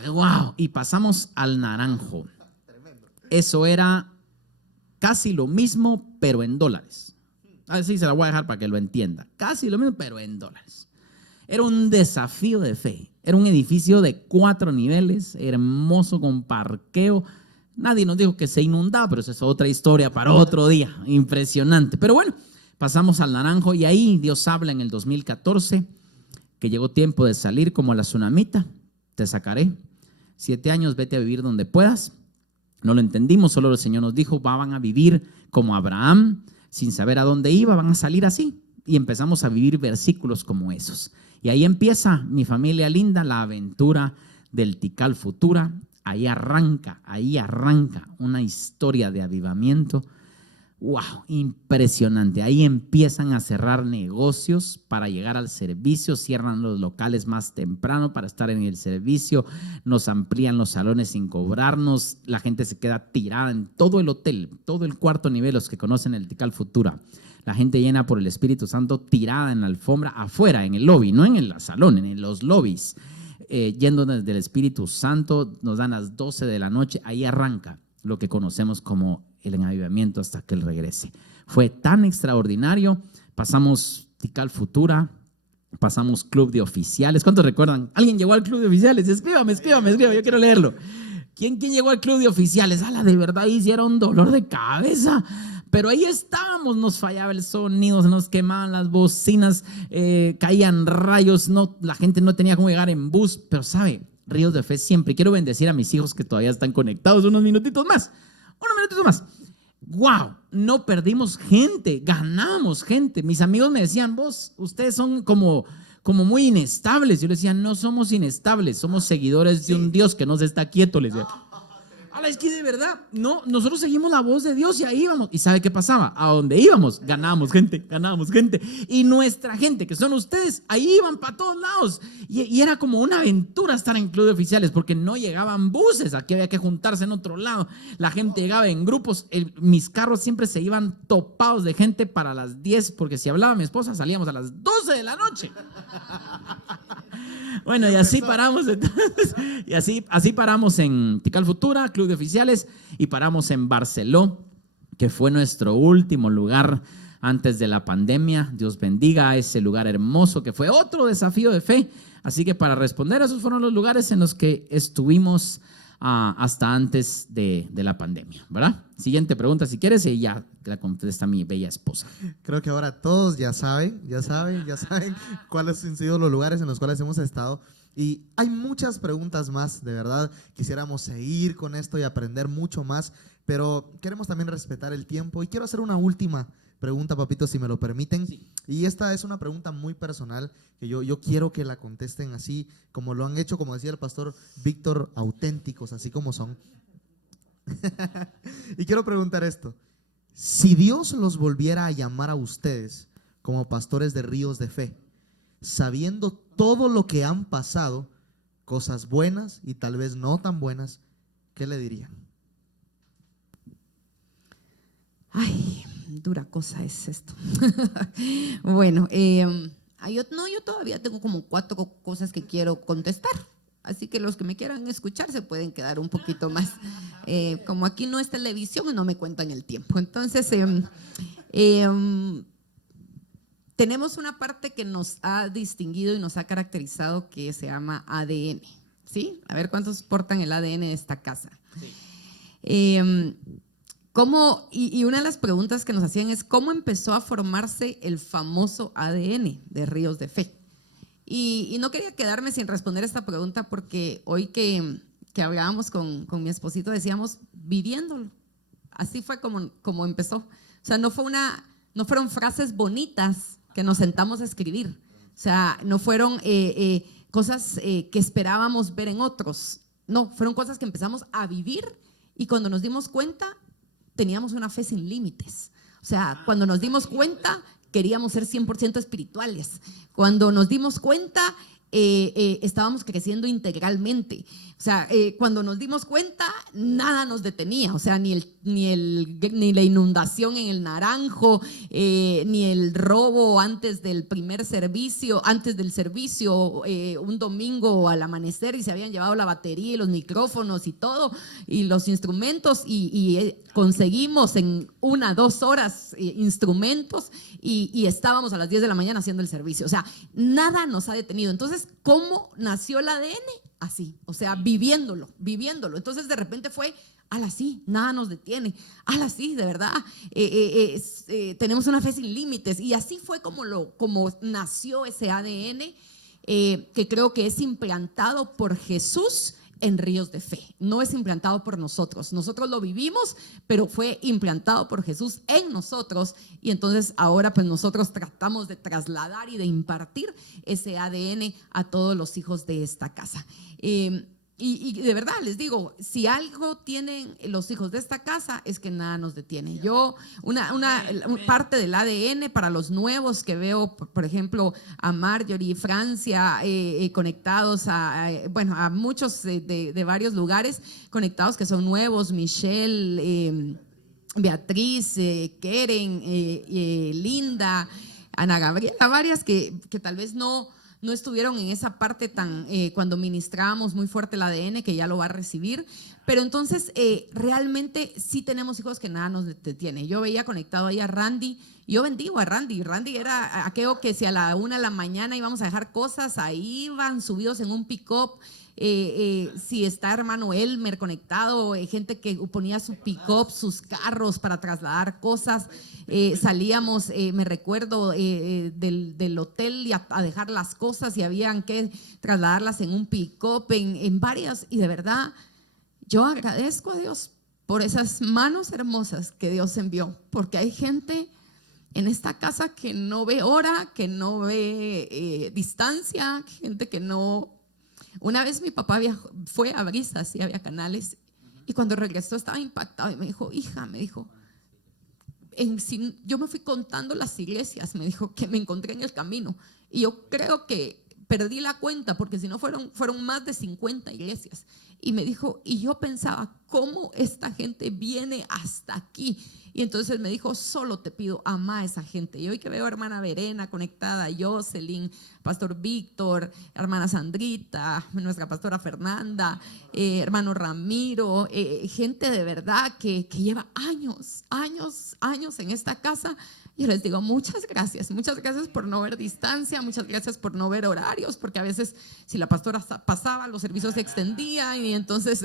¡Wow! Y pasamos al Naranjo. Eso era casi lo mismo, pero en dólares. Así se la voy a dejar para que lo entienda. Casi lo mismo, pero en dólares. Era un desafío de fe. Era un edificio de 4 niveles, hermoso, con parqueo. Nadie nos dijo que se inundaba, pero esa es otra historia para otro día. Impresionante. Pero bueno, pasamos al Naranjo y ahí Dios habla en el 2014 que llegó tiempo de salir como la tsunamita. Te sacaré. 7 años, vete a vivir donde puedas. No lo entendimos, solo el Señor nos dijo, van a vivir como Abraham, sin saber a dónde iba, van a salir así. Y empezamos a vivir versículos como esos. Y ahí empieza, mi familia linda, la aventura del Tikal Futura. Ahí arranca una historia de avivamiento. ¡Wow! Impresionante. Ahí empiezan a cerrar negocios para llegar al servicio, cierran los locales más temprano para estar en el servicio, nos amplían los salones sin cobrarnos, la gente se queda tirada en todo el hotel, todo el 4º nivel, los que conocen el Tikal Futura. La gente llena por el Espíritu Santo, tirada en la alfombra, afuera, en el lobby, no en el salón, en los lobbies, yendo desde el Espíritu Santo, nos dan las 12 de la noche, ahí arranca lo que conocemos como el avivamiento hasta que Él regrese. Fue tan extraordinario. Pasamos Tikal Futura, pasamos Club de Oficiales. ¿Cuántos recuerdan? ¿Alguien llegó al Club de Oficiales? Escríbame, yo quiero leerlo. ¿Quién llegó al Club de Oficiales? De verdad hicieron dolor de cabeza. Pero ahí estábamos, nos fallaba el sonido, se nos quemaban las bocinas, caían rayos, la gente no tenía cómo llegar en bus. Pero sabe, Ríos de Fe siempre. Quiero bendecir a mis hijos que todavía están conectados. Unos minutitos más. ¡Wow! No perdimos gente, ganamos gente. Mis amigos me decían, vos, ustedes son como muy inestables. Yo les decía, no somos inestables, somos seguidores de un Dios que no se está quieto. Les decía, es que de verdad, no, nosotros seguimos la voz de Dios y ahí íbamos. ¿Y sabe qué pasaba? A donde íbamos, ganábamos gente. Y nuestra gente, que son ustedes, ahí iban para todos lados. Y era como una aventura estar en Club de Oficiales porque no llegaban buses. Aquí había que juntarse en otro lado. La gente llegaba en grupos. Mis carros siempre se iban topados de gente para las 10, porque si hablaba mi esposa salíamos a las 12 de la noche. Bueno, y así paramos entonces, y así paramos en Tikal Futura, Club de Oficiales, y paramos en Barceló, que fue nuestro último lugar antes de la pandemia. Dios bendiga a ese lugar hermoso, que fue otro desafío de fe. Así que para responder, esos fueron los lugares en los que estuvimos hasta antes de la pandemia, ¿verdad? Siguiente pregunta, si quieres, y ya la contesta mi bella esposa. Creo que ahora todos ya saben cuáles han sido los lugares en los cuales hemos estado. Y hay muchas preguntas más, de verdad. Quisiéramos seguir con esto y aprender mucho más, pero queremos también respetar el tiempo. Y quiero hacer una última pregunta, papito, si me lo permiten. Y esta es una pregunta muy personal que yo quiero que la contesten así como lo han hecho, como decía el pastor Víctor, auténticos, así como son. Y quiero preguntar esto: si Dios los volviera a llamar a ustedes como pastores de Ríos de Fe, sabiendo todo lo que han pasado, cosas buenas y tal vez no tan buenas, ¿qué le dirían? Ay, dura cosa es esto. Bueno, yo todavía tengo como 4 cosas que quiero contestar. Así que los que me quieran escuchar se pueden quedar un poquito más. Como aquí no es televisión, no me cuentan el tiempo. Entonces, tenemos una parte que nos ha distinguido y nos ha caracterizado que se llama ADN. ¿Sí? A ver cuántos portan el ADN de esta casa. Sí. Y una de las preguntas que nos hacían es ¿cómo empezó a formarse el famoso ADN de Ríos de Fe? Y no quería quedarme sin responder esta pregunta porque hoy que hablábamos con mi esposito decíamos viviéndolo. Así fue como empezó. O sea, no fueron frases bonitas que nos sentamos a escribir. O sea, no fueron cosas que esperábamos ver en otros. No, fueron cosas que empezamos a vivir y cuando nos dimos cuenta teníamos una fe sin límites. O sea, cuando nos dimos cuenta queríamos ser 100% espirituales. Cuando nos dimos cuenta estábamos creciendo integralmente. O sea, cuando nos dimos cuenta nada nos detenía. O sea, ni la inundación en el Naranjo, ni el robo antes del servicio, un domingo al amanecer y se habían llevado la batería y los micrófonos y todo y los instrumentos y conseguimos en 1-2 horas instrumentos y estábamos a las 10 de la mañana haciendo el servicio. O sea, nada nos ha detenido. Entonces, ¿cómo nació el ADN? Así, o sea, viviéndolo. Entonces de repente fue, ala sí, nada nos detiene, ala sí, de verdad, tenemos una fe sin límites. Y así fue como nació ese ADN que creo que es implantado por Jesús en Ríos de Fe. No es implantado por nosotros. Nosotros lo vivimos, pero fue implantado por Jesús en nosotros. Y entonces ahora pues nosotros tratamos de trasladar y de impartir ese ADN a todos los hijos de esta casa. Y de verdad les digo, si algo tienen los hijos de esta casa es que nada nos detiene. Yo, una parte del ADN para los nuevos que veo, por ejemplo, a Marjorie, Francia, conectados a muchos de varios lugares conectados que son nuevos, Michelle, Beatriz, Keren, Linda, Ana Gabriela, varias que tal vez no estuvieron en esa parte tan cuando ministrábamos muy fuerte el ADN, que ya lo va a recibir, pero entonces realmente sí tenemos hijos que nada nos detiene. Yo veía conectado ahí a Randy, yo bendigo a Randy era aquello que si a la 1 de la mañana íbamos a dejar cosas, ahí iban subidos en un pick-up. Si está hermano Elmer conectado, gente que ponía su pick-up, sus carros para trasladar cosas. Salíamos, me recuerdo, del hotel y a dejar las cosas y habían que trasladarlas en un pick-up, en varias. Y de verdad, yo agradezco a Dios por esas manos hermosas que Dios envió, porque hay gente en esta casa que no ve hora, que no ve distancia, gente que no. Una vez mi papá fue a Brisas y había canales y cuando regresó estaba impactado y me dijo, hija, yo me fui contando las iglesias, me dijo, que me encontré en el camino y yo creo que perdí la cuenta porque si no fueron más de 50 iglesias. Y me dijo, y yo pensaba, ¿cómo esta gente viene hasta aquí? Y entonces me dijo, solo te pido, ama a esa gente. Y hoy que veo a hermana Verena conectada, Jocelyn, pastor Víctor, hermana Sandrita, nuestra pastora Fernanda, hermano Ramiro, gente de verdad que lleva años en esta casa. Yo les digo muchas gracias por no ver distancia, muchas gracias por no ver horarios, porque a veces si la pastora pasaba, los servicios se extendían y entonces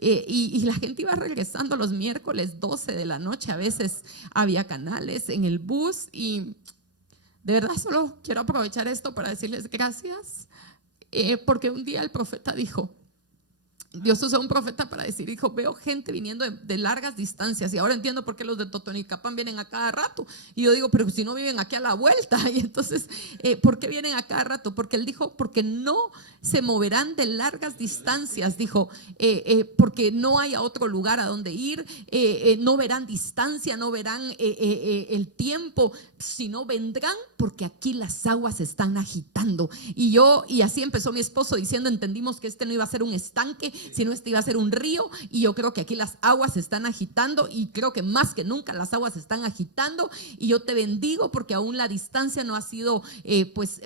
y la gente iba regresando los miércoles 12 de la noche, a veces había canales en el bus y de verdad solo quiero aprovechar esto para decirles gracias, porque un día el profeta dijo, Dios usó a un profeta para decir, dijo, veo gente viniendo de largas distancias y ahora entiendo por qué los de Totonicapán vienen a cada rato. Y yo digo, pero si no viven aquí a la vuelta. Y entonces, ¿por qué vienen a cada rato? Porque él dijo, porque no se moverán de largas distancias. Dijo, porque no hay a otro lugar a donde ir, no verán distancia, no verán el tiempo, sino vendrán porque aquí las aguas se están agitando. Y así empezó mi esposo diciendo, entendimos que este no iba a ser un estanque, sino este iba a ser un río, y yo creo que aquí las aguas se están agitando, y creo que más que nunca las aguas se están agitando, y yo te bendigo porque aún la distancia no ha sido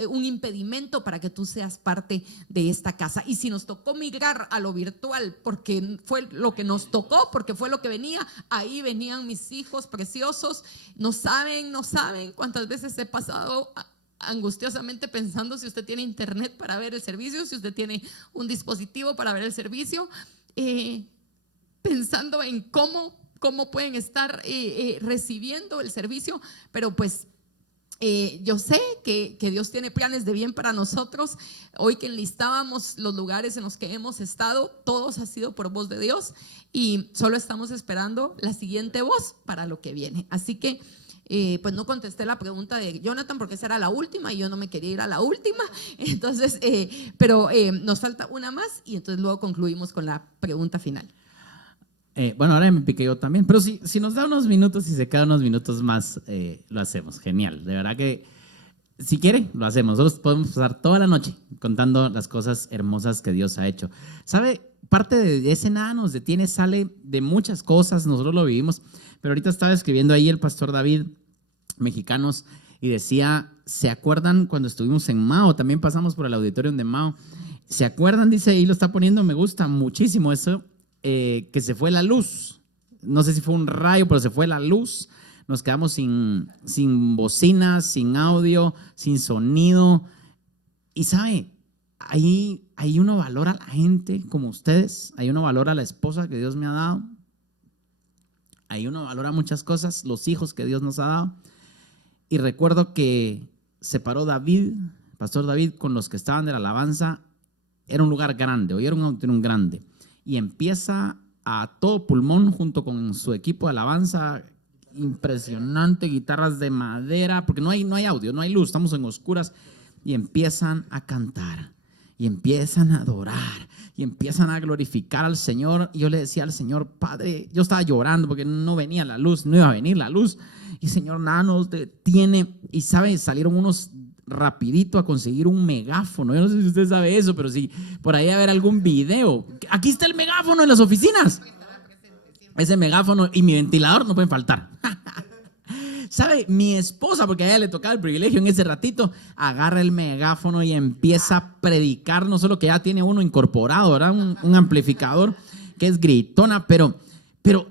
un impedimento para que tú seas parte de esta casa. Y si nos tocó migrar a lo virtual porque fue lo que nos tocó, porque fue lo que venía, ahí venían mis hijos preciosos. No saben cuántas veces he pasado angustiosamente pensando si usted tiene internet para ver el servicio, si usted tiene un dispositivo para ver el servicio, pensando en cómo pueden estar recibiendo el servicio, pero pues yo sé que Dios tiene planes de bien para nosotros. Hoy que enlistábamos los lugares en los que hemos estado, todos ha sido por voz de Dios, y solo estamos esperando la siguiente voz para lo que viene. Así que pues no contesté la pregunta de Jonathan porque esa era la última y yo no me quería ir a la última. Entonces, pero nos falta una más y entonces luego concluimos con la pregunta final. Bueno, ahora me piqué yo también, pero si nos da unos minutos y se quedan unos minutos más, lo hacemos. Genial, de verdad que si quiere, lo hacemos. Nosotros podemos pasar toda la noche contando las cosas hermosas que Dios ha hecho. ¿Sabe? Parte de ese nada nos detiene, sale de muchas cosas, nosotros lo vivimos, pero ahorita estaba escribiendo ahí el pastor David, Mexicanos, y decía, ¿se acuerdan cuando estuvimos en Mao? También pasamos por el auditorium de Mao. ¿Se acuerdan? Dice ahí, lo está poniendo, me gusta muchísimo eso, que se fue la luz. No sé si fue un rayo, pero se fue la luz. Nos quedamos sin bocinas, sin audio, sin sonido. Y sabe, ahí uno valora a la gente como ustedes, ahí uno valora a la esposa que Dios me ha dado, ahí uno valora muchas cosas, los hijos que Dios nos ha dado. Y recuerdo que se paró David, pastor David, con los que estaban de la alabanza. Era un lugar grande, hoy era un auditorium grande, y empieza a todo pulmón junto con su equipo de alabanza, impresionante, guitarras de madera, porque no hay audio, no hay luz, estamos en oscuras, y empiezan a cantar, y empiezan a adorar, y empiezan a glorificar al Señor. Y yo le decía al Señor, Padre, yo estaba llorando porque no venía la luz, no iba a venir la luz, y Señor, nada nos detiene. Y sabe, salieron unos rapidito a conseguir un megáfono. Yo no sé si usted sabe eso, pero si por ahí a ver algún video, aquí está el megáfono en las oficinas, ese megáfono y mi ventilador no pueden faltar. ¿Sabe? Mi esposa, porque a ella le tocaba el privilegio en ese ratito, agarra el megáfono y empieza a predicar. No solo que ya tiene uno incorporado, ¿verdad? Un amplificador que es gritona, pero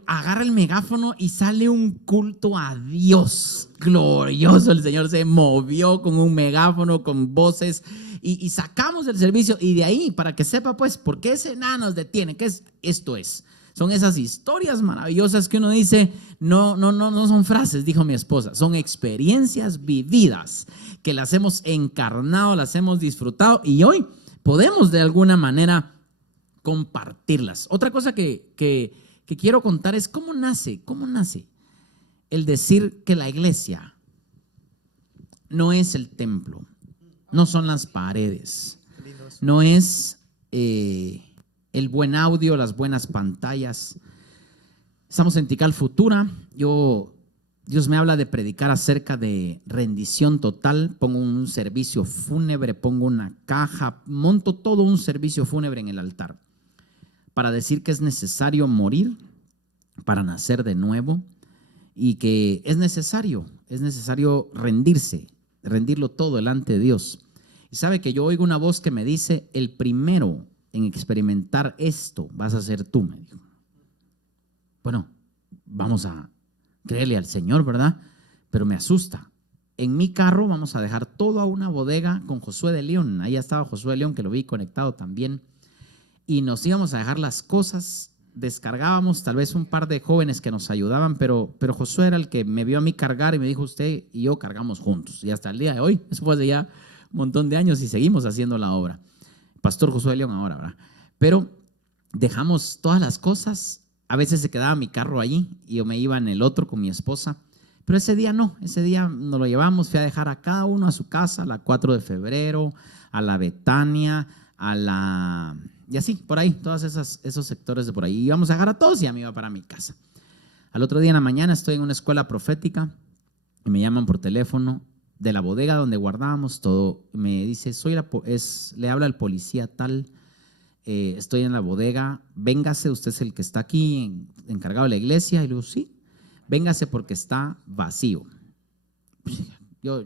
agarra el megáfono y sale un culto a Dios glorioso. El Señor se movió con un megáfono, con voces, y sacamos el servicio. Y de ahí, para que sepa pues, ¿por qué ese nada nos detiene? ¿Qué es? Esto es. Son esas historias maravillosas que uno dice, no son frases, dijo mi esposa, son experiencias vividas que las hemos encarnado, las hemos disfrutado, y hoy podemos de alguna manera compartirlas. Otra cosa que quiero contar es cómo nace el decir que la iglesia no es el templo, no son las paredes, no es el buen audio, las buenas pantallas. Estamos en Tikal Futura. Dios me habla de predicar acerca de rendición total. Pongo un servicio fúnebre, pongo una caja, monto todo un servicio fúnebre en el altar para decir que es necesario morir para nacer de nuevo, y que es necesario rendirlo todo delante de Dios. Y sabe que yo oigo una voz que me dice, el primero en experimentar esto vas a ser tú, me dijo. Bueno, vamos a creerle al Señor, ¿verdad? Pero me asusta. En mi carro vamos a dejar todo a una bodega con Josué de León. Ahí estaba Josué de León, que lo vi conectado también. Y nos íbamos a dejar las cosas, descargábamos, tal vez un par de jóvenes que nos ayudaban, pero Josué era el que me vio a mí cargar y me dijo, usted y yo cargamos juntos. Y hasta el día de hoy, eso fue hace ya un montón de años y seguimos haciendo la obra. Pastor Josué de León ahora, ¿verdad? Pero dejamos todas las cosas. A veces se quedaba mi carro allí y yo me iba en el otro con mi esposa. Pero ese día no, ese día nos lo llevamos, fui a dejar a cada uno a su casa, a la 4 de febrero, a la Betania, y así, por ahí, todos esos sectores de por ahí. Íbamos a dejar a todos y ya me iba para mi casa. Al otro día en la mañana estoy en una escuela profética y me llaman por teléfono de la bodega donde guardábamos todo. Me dice, le habla el policía tal, estoy en la bodega, véngase, usted es el que está aquí encargado de la iglesia. Y le digo, sí, véngase porque está vacío. Yo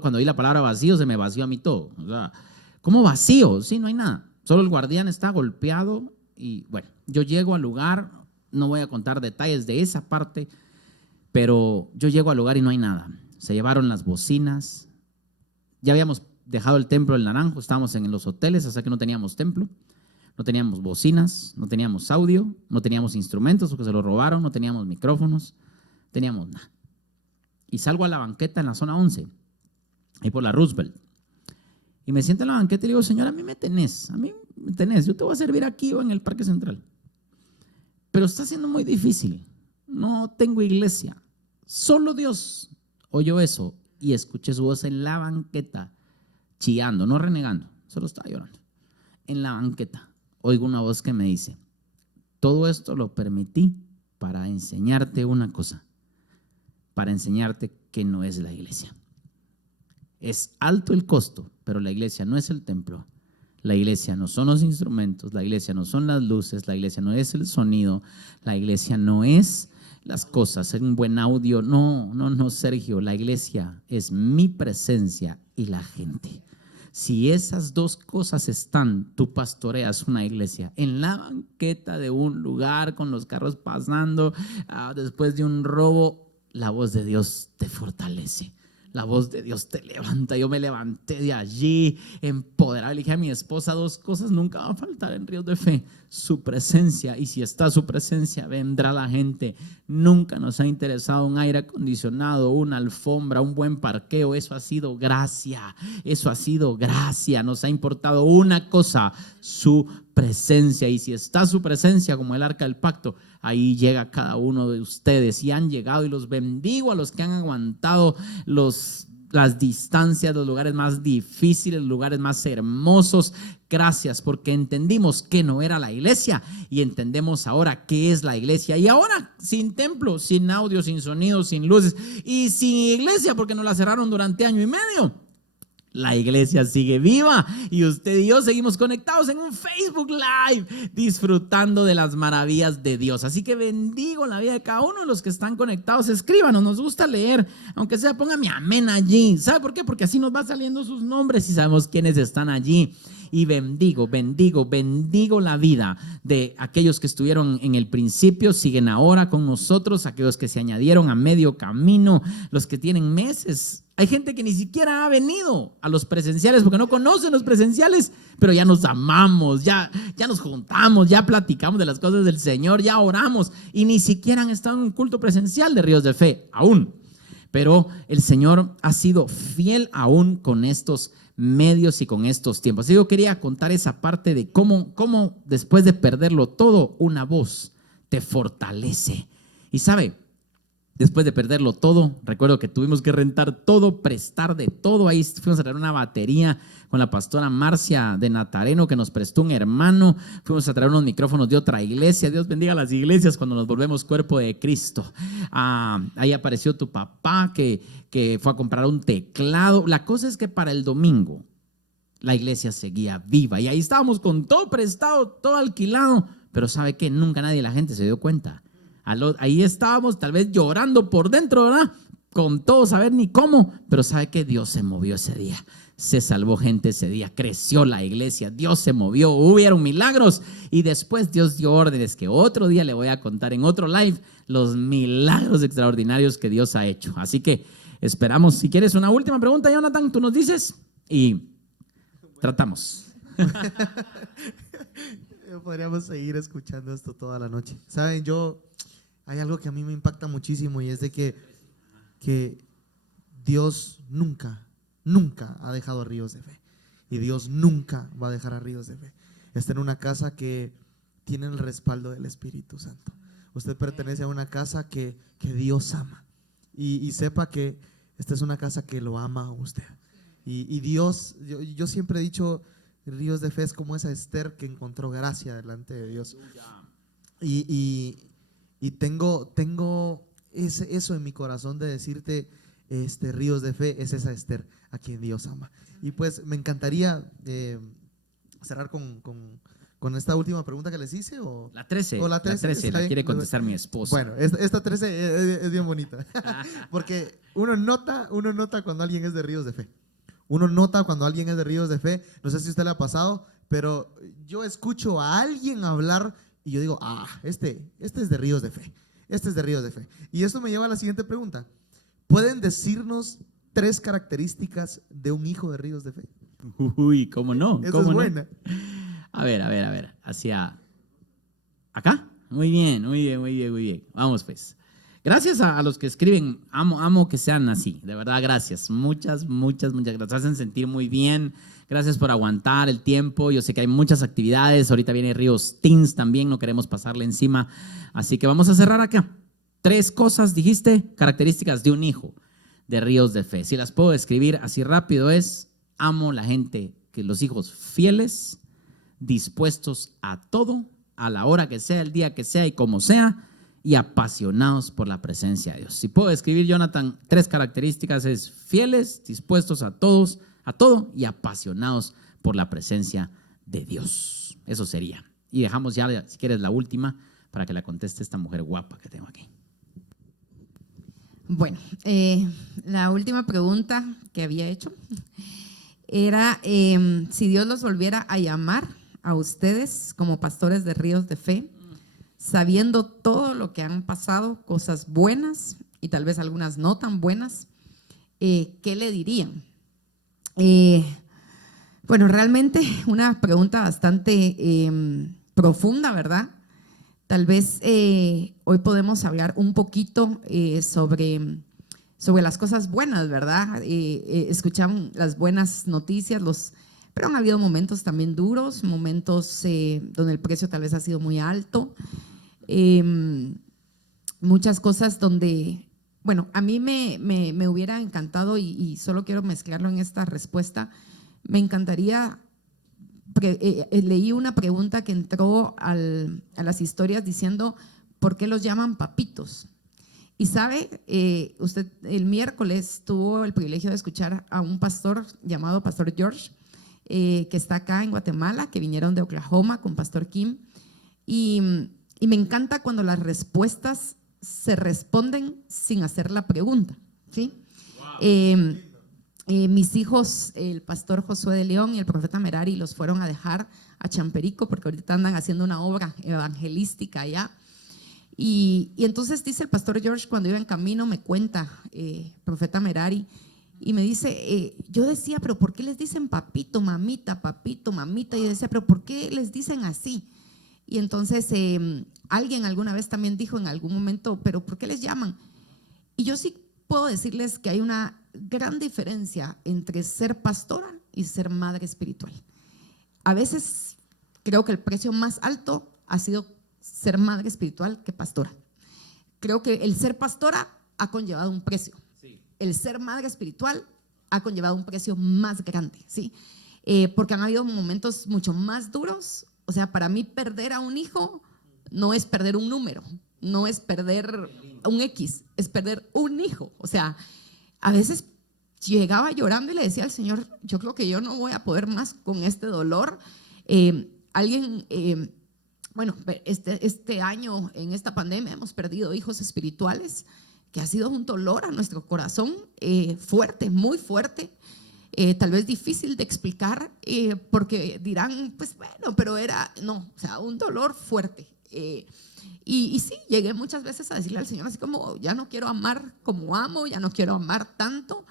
cuando oí la palabra vacío, se me vació a mí todo. O sea, ¿cómo vacío? Sí, no hay nada. Solo el guardián está golpeado y bueno, yo llego al lugar, no voy a contar detalles de esa parte, pero yo llego al lugar y no hay nada. Se llevaron las bocinas, ya habíamos dejado el templo del Naranjo, estábamos en los hoteles, hasta que no teníamos templo, no teníamos bocinas, no teníamos audio, no teníamos instrumentos porque se los robaron, no teníamos micrófonos, teníamos nada. Y salgo a la banqueta en la zona 11, ahí por la Roosevelt. Y me siento en la banqueta y le digo, Señor, a mí me tenés, yo te voy a servir aquí o en el Parque Central. Pero está siendo muy difícil, no tengo iglesia. Solo Dios oyó eso y escuché su voz en la banqueta, chillando, no renegando, solo estaba llorando. En la banqueta oigo una voz que me dice, todo esto lo permití para enseñarte una cosa, para enseñarte que no es la iglesia. Es alto el costo, pero la iglesia no es el templo. La iglesia no son los instrumentos, la iglesia no son las luces, la iglesia no es el sonido, la iglesia no es las cosas, un buen audio. No, Sergio, la iglesia es mi presencia y la gente. Si esas dos cosas están, tú pastoreas una iglesia en la banqueta de un lugar con los carros pasando, después de un robo, la voz de Dios te fortalece. La voz de Dios te levanta. Yo me levanté de allí empoderado. Le dije a mi esposa, dos cosas nunca van a faltar en Ríos de Fe: su presencia, y si está su presencia, vendrá la gente. Nunca nos ha interesado un aire acondicionado, una alfombra, un buen parqueo. Eso ha sido gracia. Nos ha importado una cosa: su presencia. Y si está su presencia, como el arca del pacto, ahí llega cada uno de ustedes, y han llegado, y los bendigo a los que han aguantado las distancias, los lugares más difíciles, los lugares más hermosos. Gracias, porque entendimos que no era la iglesia y entendemos ahora qué es la iglesia. Y ahora, sin templo, sin audio, sin sonido, sin luces y sin iglesia, porque nos la cerraron durante año y medio, la iglesia sigue viva y usted y yo seguimos conectados en un Facebook Live, disfrutando de las maravillas de Dios. Así que bendigo la vida de cada uno de los que están conectados. Escríbanos, nos gusta leer, aunque sea póngame amén allí. ¿Sabe por qué? Porque así nos va saliendo sus nombres y sabemos quiénes están allí. Y bendigo la vida de aquellos que estuvieron en el principio, siguen ahora con nosotros, aquellos que se añadieron a medio camino, los que tienen meses. Hay gente que ni siquiera ha venido a los presenciales porque no conocen los presenciales, pero ya nos amamos, ya nos juntamos, ya platicamos de las cosas del Señor, ya oramos, y ni siquiera han estado en un culto presencial de Ríos de Fe aún. Pero el Señor ha sido fiel aún con estos medios y con estos tiempos. Así yo quería contar esa parte de cómo después de perderlo todo, una voz te fortalece. Y sabe, después de perderlo todo, recuerdo que tuvimos que rentar todo, prestar de todo. Ahí fuimos a traer una batería con la pastora Marcia de Natareno, que nos prestó un hermano. Fuimos a traer unos micrófonos de otra iglesia. Dios bendiga a las iglesias cuando nos volvemos cuerpo de Cristo. Ahí apareció tu papá que fue a comprar un teclado. La cosa es que para el domingo la iglesia seguía viva y ahí estábamos con todo prestado, todo alquilado. Pero ¿sabe qué? Nunca nadie, la gente se dio cuenta. Ahí estábamos tal vez llorando por dentro, ¿verdad? Con todo, saber ni cómo, pero sabe que Dios se movió ese día, se salvó gente ese día, creció la iglesia, Dios se movió, hubieron milagros, y después Dios dio órdenes que otro día le voy a contar en otro live los milagros extraordinarios que Dios ha hecho. Así que esperamos. Si quieres una última pregunta, Jonathan, tú nos dices y tratamos. Podríamos seguir escuchando esto toda la noche. Saben, hay algo que a mí me impacta muchísimo, y es de que Dios nunca ha dejado a Ríos de Fe, y Dios nunca va a dejar a Ríos de Fe. Está en una casa que tiene el respaldo del Espíritu Santo. Usted pertenece a una casa que Dios ama. Y sepa que esta es una casa que lo ama a usted. Y Dios, yo siempre he dicho, Ríos de Fe es como esa Esther que encontró gracia delante de Dios. Y tengo eso en mi corazón de decirte, Ríos de Fe es esa Esther a quien Dios ama. Y pues me encantaría cerrar con esta última pregunta que les hice. La 13, o la 13, la quiere contestar mi esposa. Bueno, esta 13 es bien bonita. Porque uno nota cuando alguien es de Ríos de Fe. Uno nota cuando alguien es de Ríos de Fe. No sé si a usted le ha pasado, pero yo escucho a alguien hablar y yo digo, este es de Ríos de Fe. Este es de Ríos de Fe. Y esto me lleva a la siguiente pregunta. ¿Pueden decirnos 3 características de un hijo de Ríos de Fe? Uy, ¿cómo no? Esa ¿Cómo es no? buena. A ver. Hacia acá. Muy bien. Vamos pues. Gracias a los que escriben. Amo que sean así. De verdad, gracias. Muchas gracias. Hacen sentir muy bien. Gracias por aguantar el tiempo. Yo sé que hay muchas actividades. Ahorita viene Ríos Teens también. No queremos pasarle encima. Así que vamos a cerrar acá. 3 cosas, dijiste, características de un hijo de Ríos de Fe. Si las puedo describir así rápido es: amo la gente, que los hijos fieles, dispuestos a todo, a la hora que sea, el día que sea y como sea, y apasionados por la presencia de Dios. Si puedo describir, Jonathan, 3 características es fieles, dispuestos a todo y apasionados por la presencia de Dios. Eso sería. Y dejamos ya, si quieres, la última para que la conteste esta mujer guapa que tengo aquí. Bueno, la última pregunta que había hecho era si Dios los volviera a llamar a ustedes como pastores de Ríos de Fe, sabiendo todo lo que han pasado, cosas buenas y tal vez algunas no tan buenas, ¿qué le dirían? Bueno, realmente una pregunta bastante profunda, ¿verdad? Tal vez hoy podemos hablar un poquito sobre las cosas buenas, ¿verdad? Escuchamos las buenas noticias, pero han habido momentos también duros, momentos donde el precio tal vez ha sido muy alto, muchas cosas donde, bueno, a mí me hubiera encantado y solo quiero mezclarlo en esta respuesta, me encantaría. Leí una pregunta que entró a las historias diciendo ¿por qué los llaman papitos? Y sabe, usted el miércoles tuvo el privilegio de escuchar a un pastor llamado Pastor George, que está acá en Guatemala, que vinieron de Oklahoma con Pastor Kim, y me encanta cuando las respuestas se responden sin hacer la pregunta, ¿sí? Wow. Mis hijos, el pastor Josué de León y el profeta Merari, los fueron a dejar a Champerico porque ahorita andan haciendo una obra evangelística allá. Y entonces dice el pastor George, cuando iba en camino, me cuenta, profeta Merari, y me dice, yo decía, pero ¿por qué les dicen papito, mamita? Y yo decía, pero ¿por qué les dicen así? Y entonces alguien alguna vez también dijo en algún momento, pero ¿por qué les llaman? Y yo sí puedo decirles que hay una gran diferencia entre ser pastora y ser madre espiritual. A veces creo que el precio más alto ha sido ser madre espiritual que pastora. Creo que el ser pastora ha conllevado un precio. Sí. El ser madre espiritual ha conllevado un precio más grande, ¿sí? Porque han habido momentos mucho más duros. O sea, para mí perder a un hijo no es perder un número, no es perder un X, es perder un hijo. O sea, a veces llegaba llorando y le decía al Señor, yo creo que yo no voy a poder más con este dolor. Bueno, este año en esta pandemia hemos perdido hijos espirituales, que ha sido un dolor a nuestro corazón fuerte, muy fuerte, tal vez difícil de explicar, porque dirán, pues bueno, pero o sea, un dolor fuerte. Y sí, llegué muchas veces a decirle al Señor así como, ya no quiero amar como amo, ya no quiero amar tanto,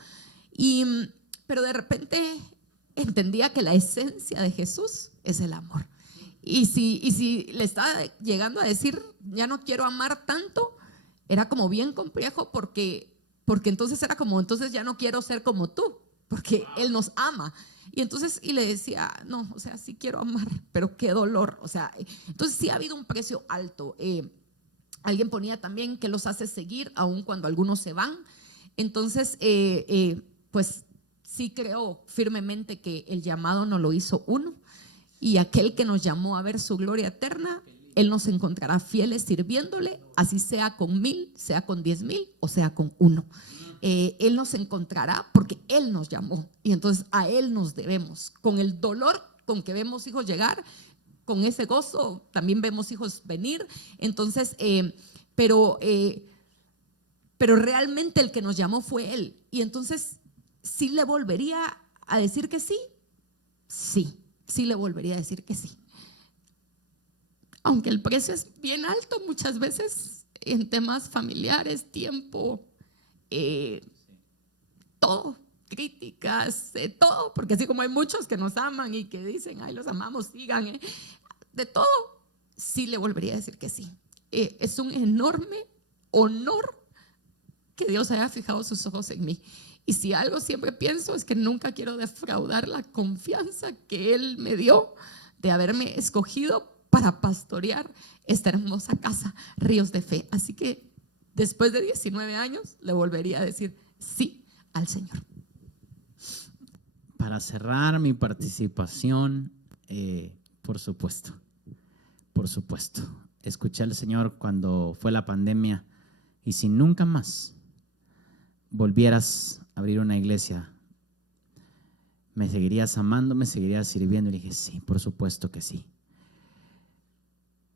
pero de repente entendía que la esencia de Jesús es el amor. Y si le estaba llegando a decir, ya no quiero amar tanto, era como bien complejo porque entonces era como, entonces ya no quiero ser como tú, porque Él nos ama. Y entonces, y le decía, no, o sea, sí quiero amar, pero qué dolor. O sea, entonces sí ha habido un precio alto. Alguien ponía también que los hace seguir aun cuando algunos se van. Entonces, pues sí creo firmemente que el llamado no lo hizo uno, y aquel que nos llamó a ver su gloria eterna, Él nos encontrará fieles sirviéndole, así sea con 1000, sea con 10,000 o sea con uno. Él nos encontrará porque Él nos llamó, y entonces a Él nos debemos. Con el dolor con que vemos hijos llegar, con ese gozo también vemos hijos venir. Entonces, pero realmente el que nos llamó fue Él. Y entonces, ¿sí le volvería a decir que sí? Sí le volvería a decir que sí. Aunque el precio es bien alto muchas veces en temas familiares, tiempo, todo, críticas, todo, porque así como hay muchos que nos aman y que dicen, ay, los amamos, sigan, de todo, sí le volvería a decir que sí. Es un enorme honor que Dios haya fijado sus ojos en mí. Y si algo siempre pienso es que nunca quiero defraudar la confianza que Él me dio de haberme escogido para pastorear esta hermosa casa, Ríos de Fe. Así que después de 19 años le volvería a decir sí al Señor. Para cerrar mi participación, por supuesto, escuché al Señor cuando fue la pandemia, y si nunca más volvieras a abrir una iglesia, ¿me seguirías amando? ¿Me seguirías sirviendo? Y dije, sí, por supuesto que sí.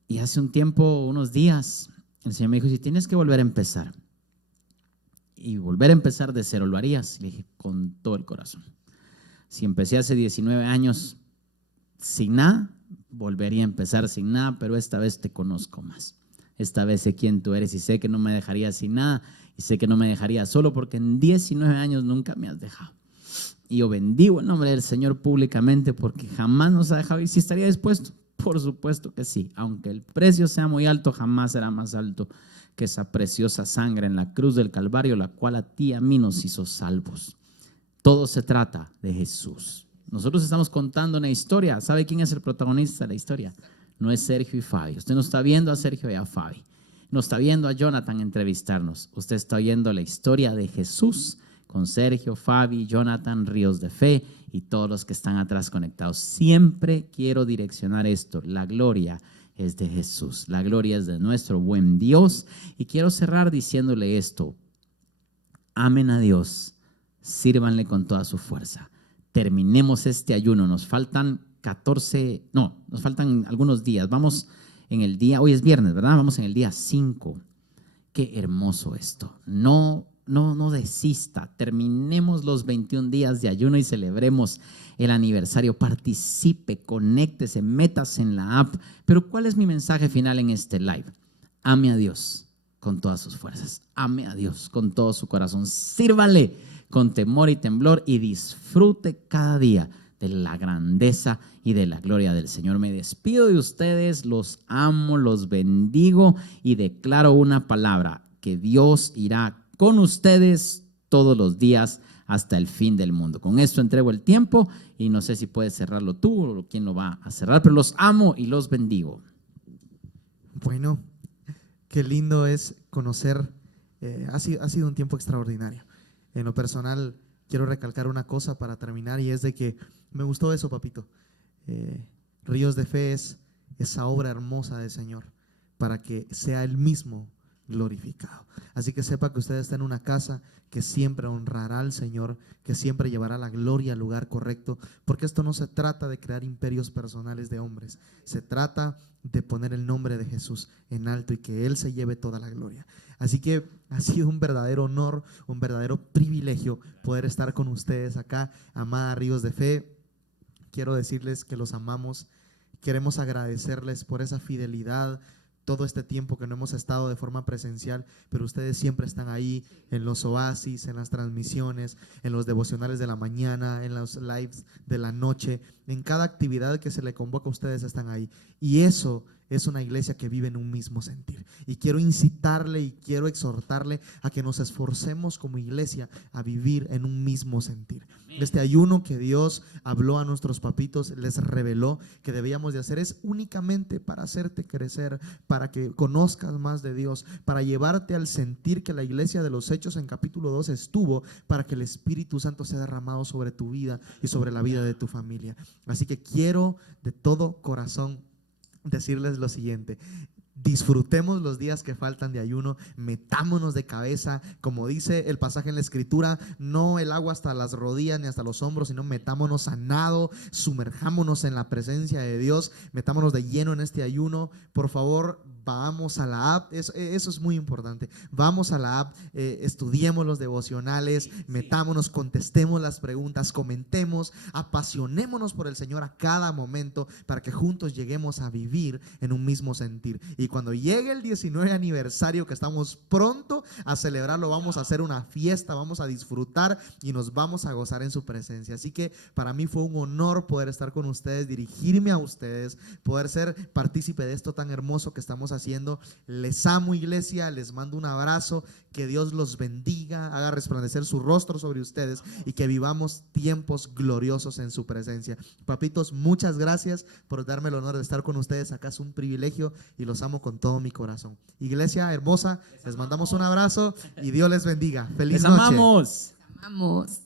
Y hace un tiempo, unos días, el Señor me dijo, si tienes que volver a empezar y volver a empezar de cero, ¿lo harías? Y le dije, con todo el corazón. Si empecé hace 19 años sin nada, volvería a empezar sin nada, pero esta vez te conozco más. Esta vez sé quién tú eres y sé que no me dejarías sin nada, y sé que no me dejarías solo, porque en 19 años nunca me has dejado. Y yo bendigo el nombre del Señor públicamente porque jamás nos ha dejado. Y si estaría dispuesto, por supuesto que sí. Aunque el precio sea muy alto, jamás será más alto que esa preciosa sangre en la cruz del Calvario, la cual a ti y a mí nos hizo salvos. Todo se trata de Jesús. Nosotros estamos contando una historia. ¿Sabe quién es el protagonista de la historia? No es Sergio y Fabi. Usted no está viendo a Sergio y a Fabi. No está viendo a Jonathan entrevistarnos. Usted está oyendo la historia de Jesús con Sergio, Fabi, Jonathan, Ríos de Fe y todos los que están atrás conectados. Siempre quiero direccionar esto. La gloria es de Jesús. La gloria es de nuestro buen Dios. Y quiero cerrar diciéndole esto. Amen a Dios. Sírvanle con toda su fuerza. Terminemos este ayuno. Nos faltan nos faltan algunos días. Vamos en el día, hoy es viernes, ¿verdad? Vamos en el día 5. Qué hermoso esto. No desista. Terminemos los 21 días de ayuno y celebremos el aniversario. Participe, conéctese, métase en la app. Pero ¿cuál es mi mensaje final en este live? Ame a Dios con todas sus fuerzas. Ame a Dios con todo su corazón. Sírvale con temor y temblor y disfrute cada día de la grandeza y de la gloria del Señor. Me despido de ustedes, los amo, los bendigo y declaro una palabra, que Dios irá con ustedes todos los días hasta el fin del mundo. Con esto entrego el tiempo y no sé si puedes cerrarlo tú o quién lo va a cerrar, pero los amo y los bendigo. Bueno, qué lindo es conocer, ha sido un tiempo extraordinario. En lo personal, quiero recalcar una cosa para terminar, y es de que me gustó eso, papito. Ríos de Fe es esa obra hermosa del Señor para que sea Él mismo glorificado. Así que sepa que usted está en una casa que siempre honrará al Señor, que siempre llevará la gloria al lugar correcto, porque esto no se trata de crear imperios personales de hombres, se trata de poner el nombre de Jesús en alto y que Él se lleve toda la gloria. Así que ha sido un verdadero honor, un verdadero privilegio poder estar con ustedes acá, amada Ríos de Fe. Quiero decirles que los amamos, queremos agradecerles por esa fidelidad, todo este tiempo que no hemos estado de forma presencial, pero ustedes siempre están ahí en los oasis, en las transmisiones, en los devocionales de la mañana, en los lives de la noche, en cada actividad que se le convoca, ustedes están ahí. Y eso es una iglesia que vive en un mismo sentir. Y quiero incitarle y quiero exhortarle a que nos esforcemos como iglesia a vivir en un mismo sentir. Este ayuno que Dios habló a nuestros papitos, les reveló que debíamos de hacer, es únicamente para hacerte crecer, para que conozcas más de Dios, para llevarte al sentir que la iglesia de los Hechos en capítulo 2 estuvo, para que el Espíritu Santo sea derramado sobre tu vida y sobre la vida de tu familia. Así que quiero de todo corazón decirles lo siguiente: disfrutemos los días que faltan de ayuno, metámonos de cabeza, como dice el pasaje en la escritura, no el agua hasta las rodillas ni hasta los hombros, sino metámonos a nado, sumerjámonos en la presencia de Dios, metámonos de lleno en este ayuno. Por favor, vamos a la app, eso es muy importante. Vamos a la app, estudiemos los devocionales, metámonos, contestemos las preguntas, comentemos, apasionémonos por el Señor a cada momento, para que juntos lleguemos a vivir en un mismo sentir. Y cuando llegue el 19 aniversario, que estamos pronto a celebrarlo, vamos a hacer una fiesta, vamos a disfrutar y nos vamos a gozar en su presencia. Así que para mí fue un honor poder estar con ustedes, dirigirme a ustedes, poder ser partícipe de esto tan hermoso que estamos haciendo. Les amo, iglesia, les mando un abrazo, que Dios los bendiga, haga resplandecer su rostro sobre ustedes y que vivamos tiempos gloriosos en su presencia. Papitos, muchas gracias por darme el honor de estar con ustedes acá, es un privilegio y los amo con todo mi corazón. Iglesia hermosa, les mandamos un abrazo y Dios les bendiga. Feliz Les noche. amamos. Amamos.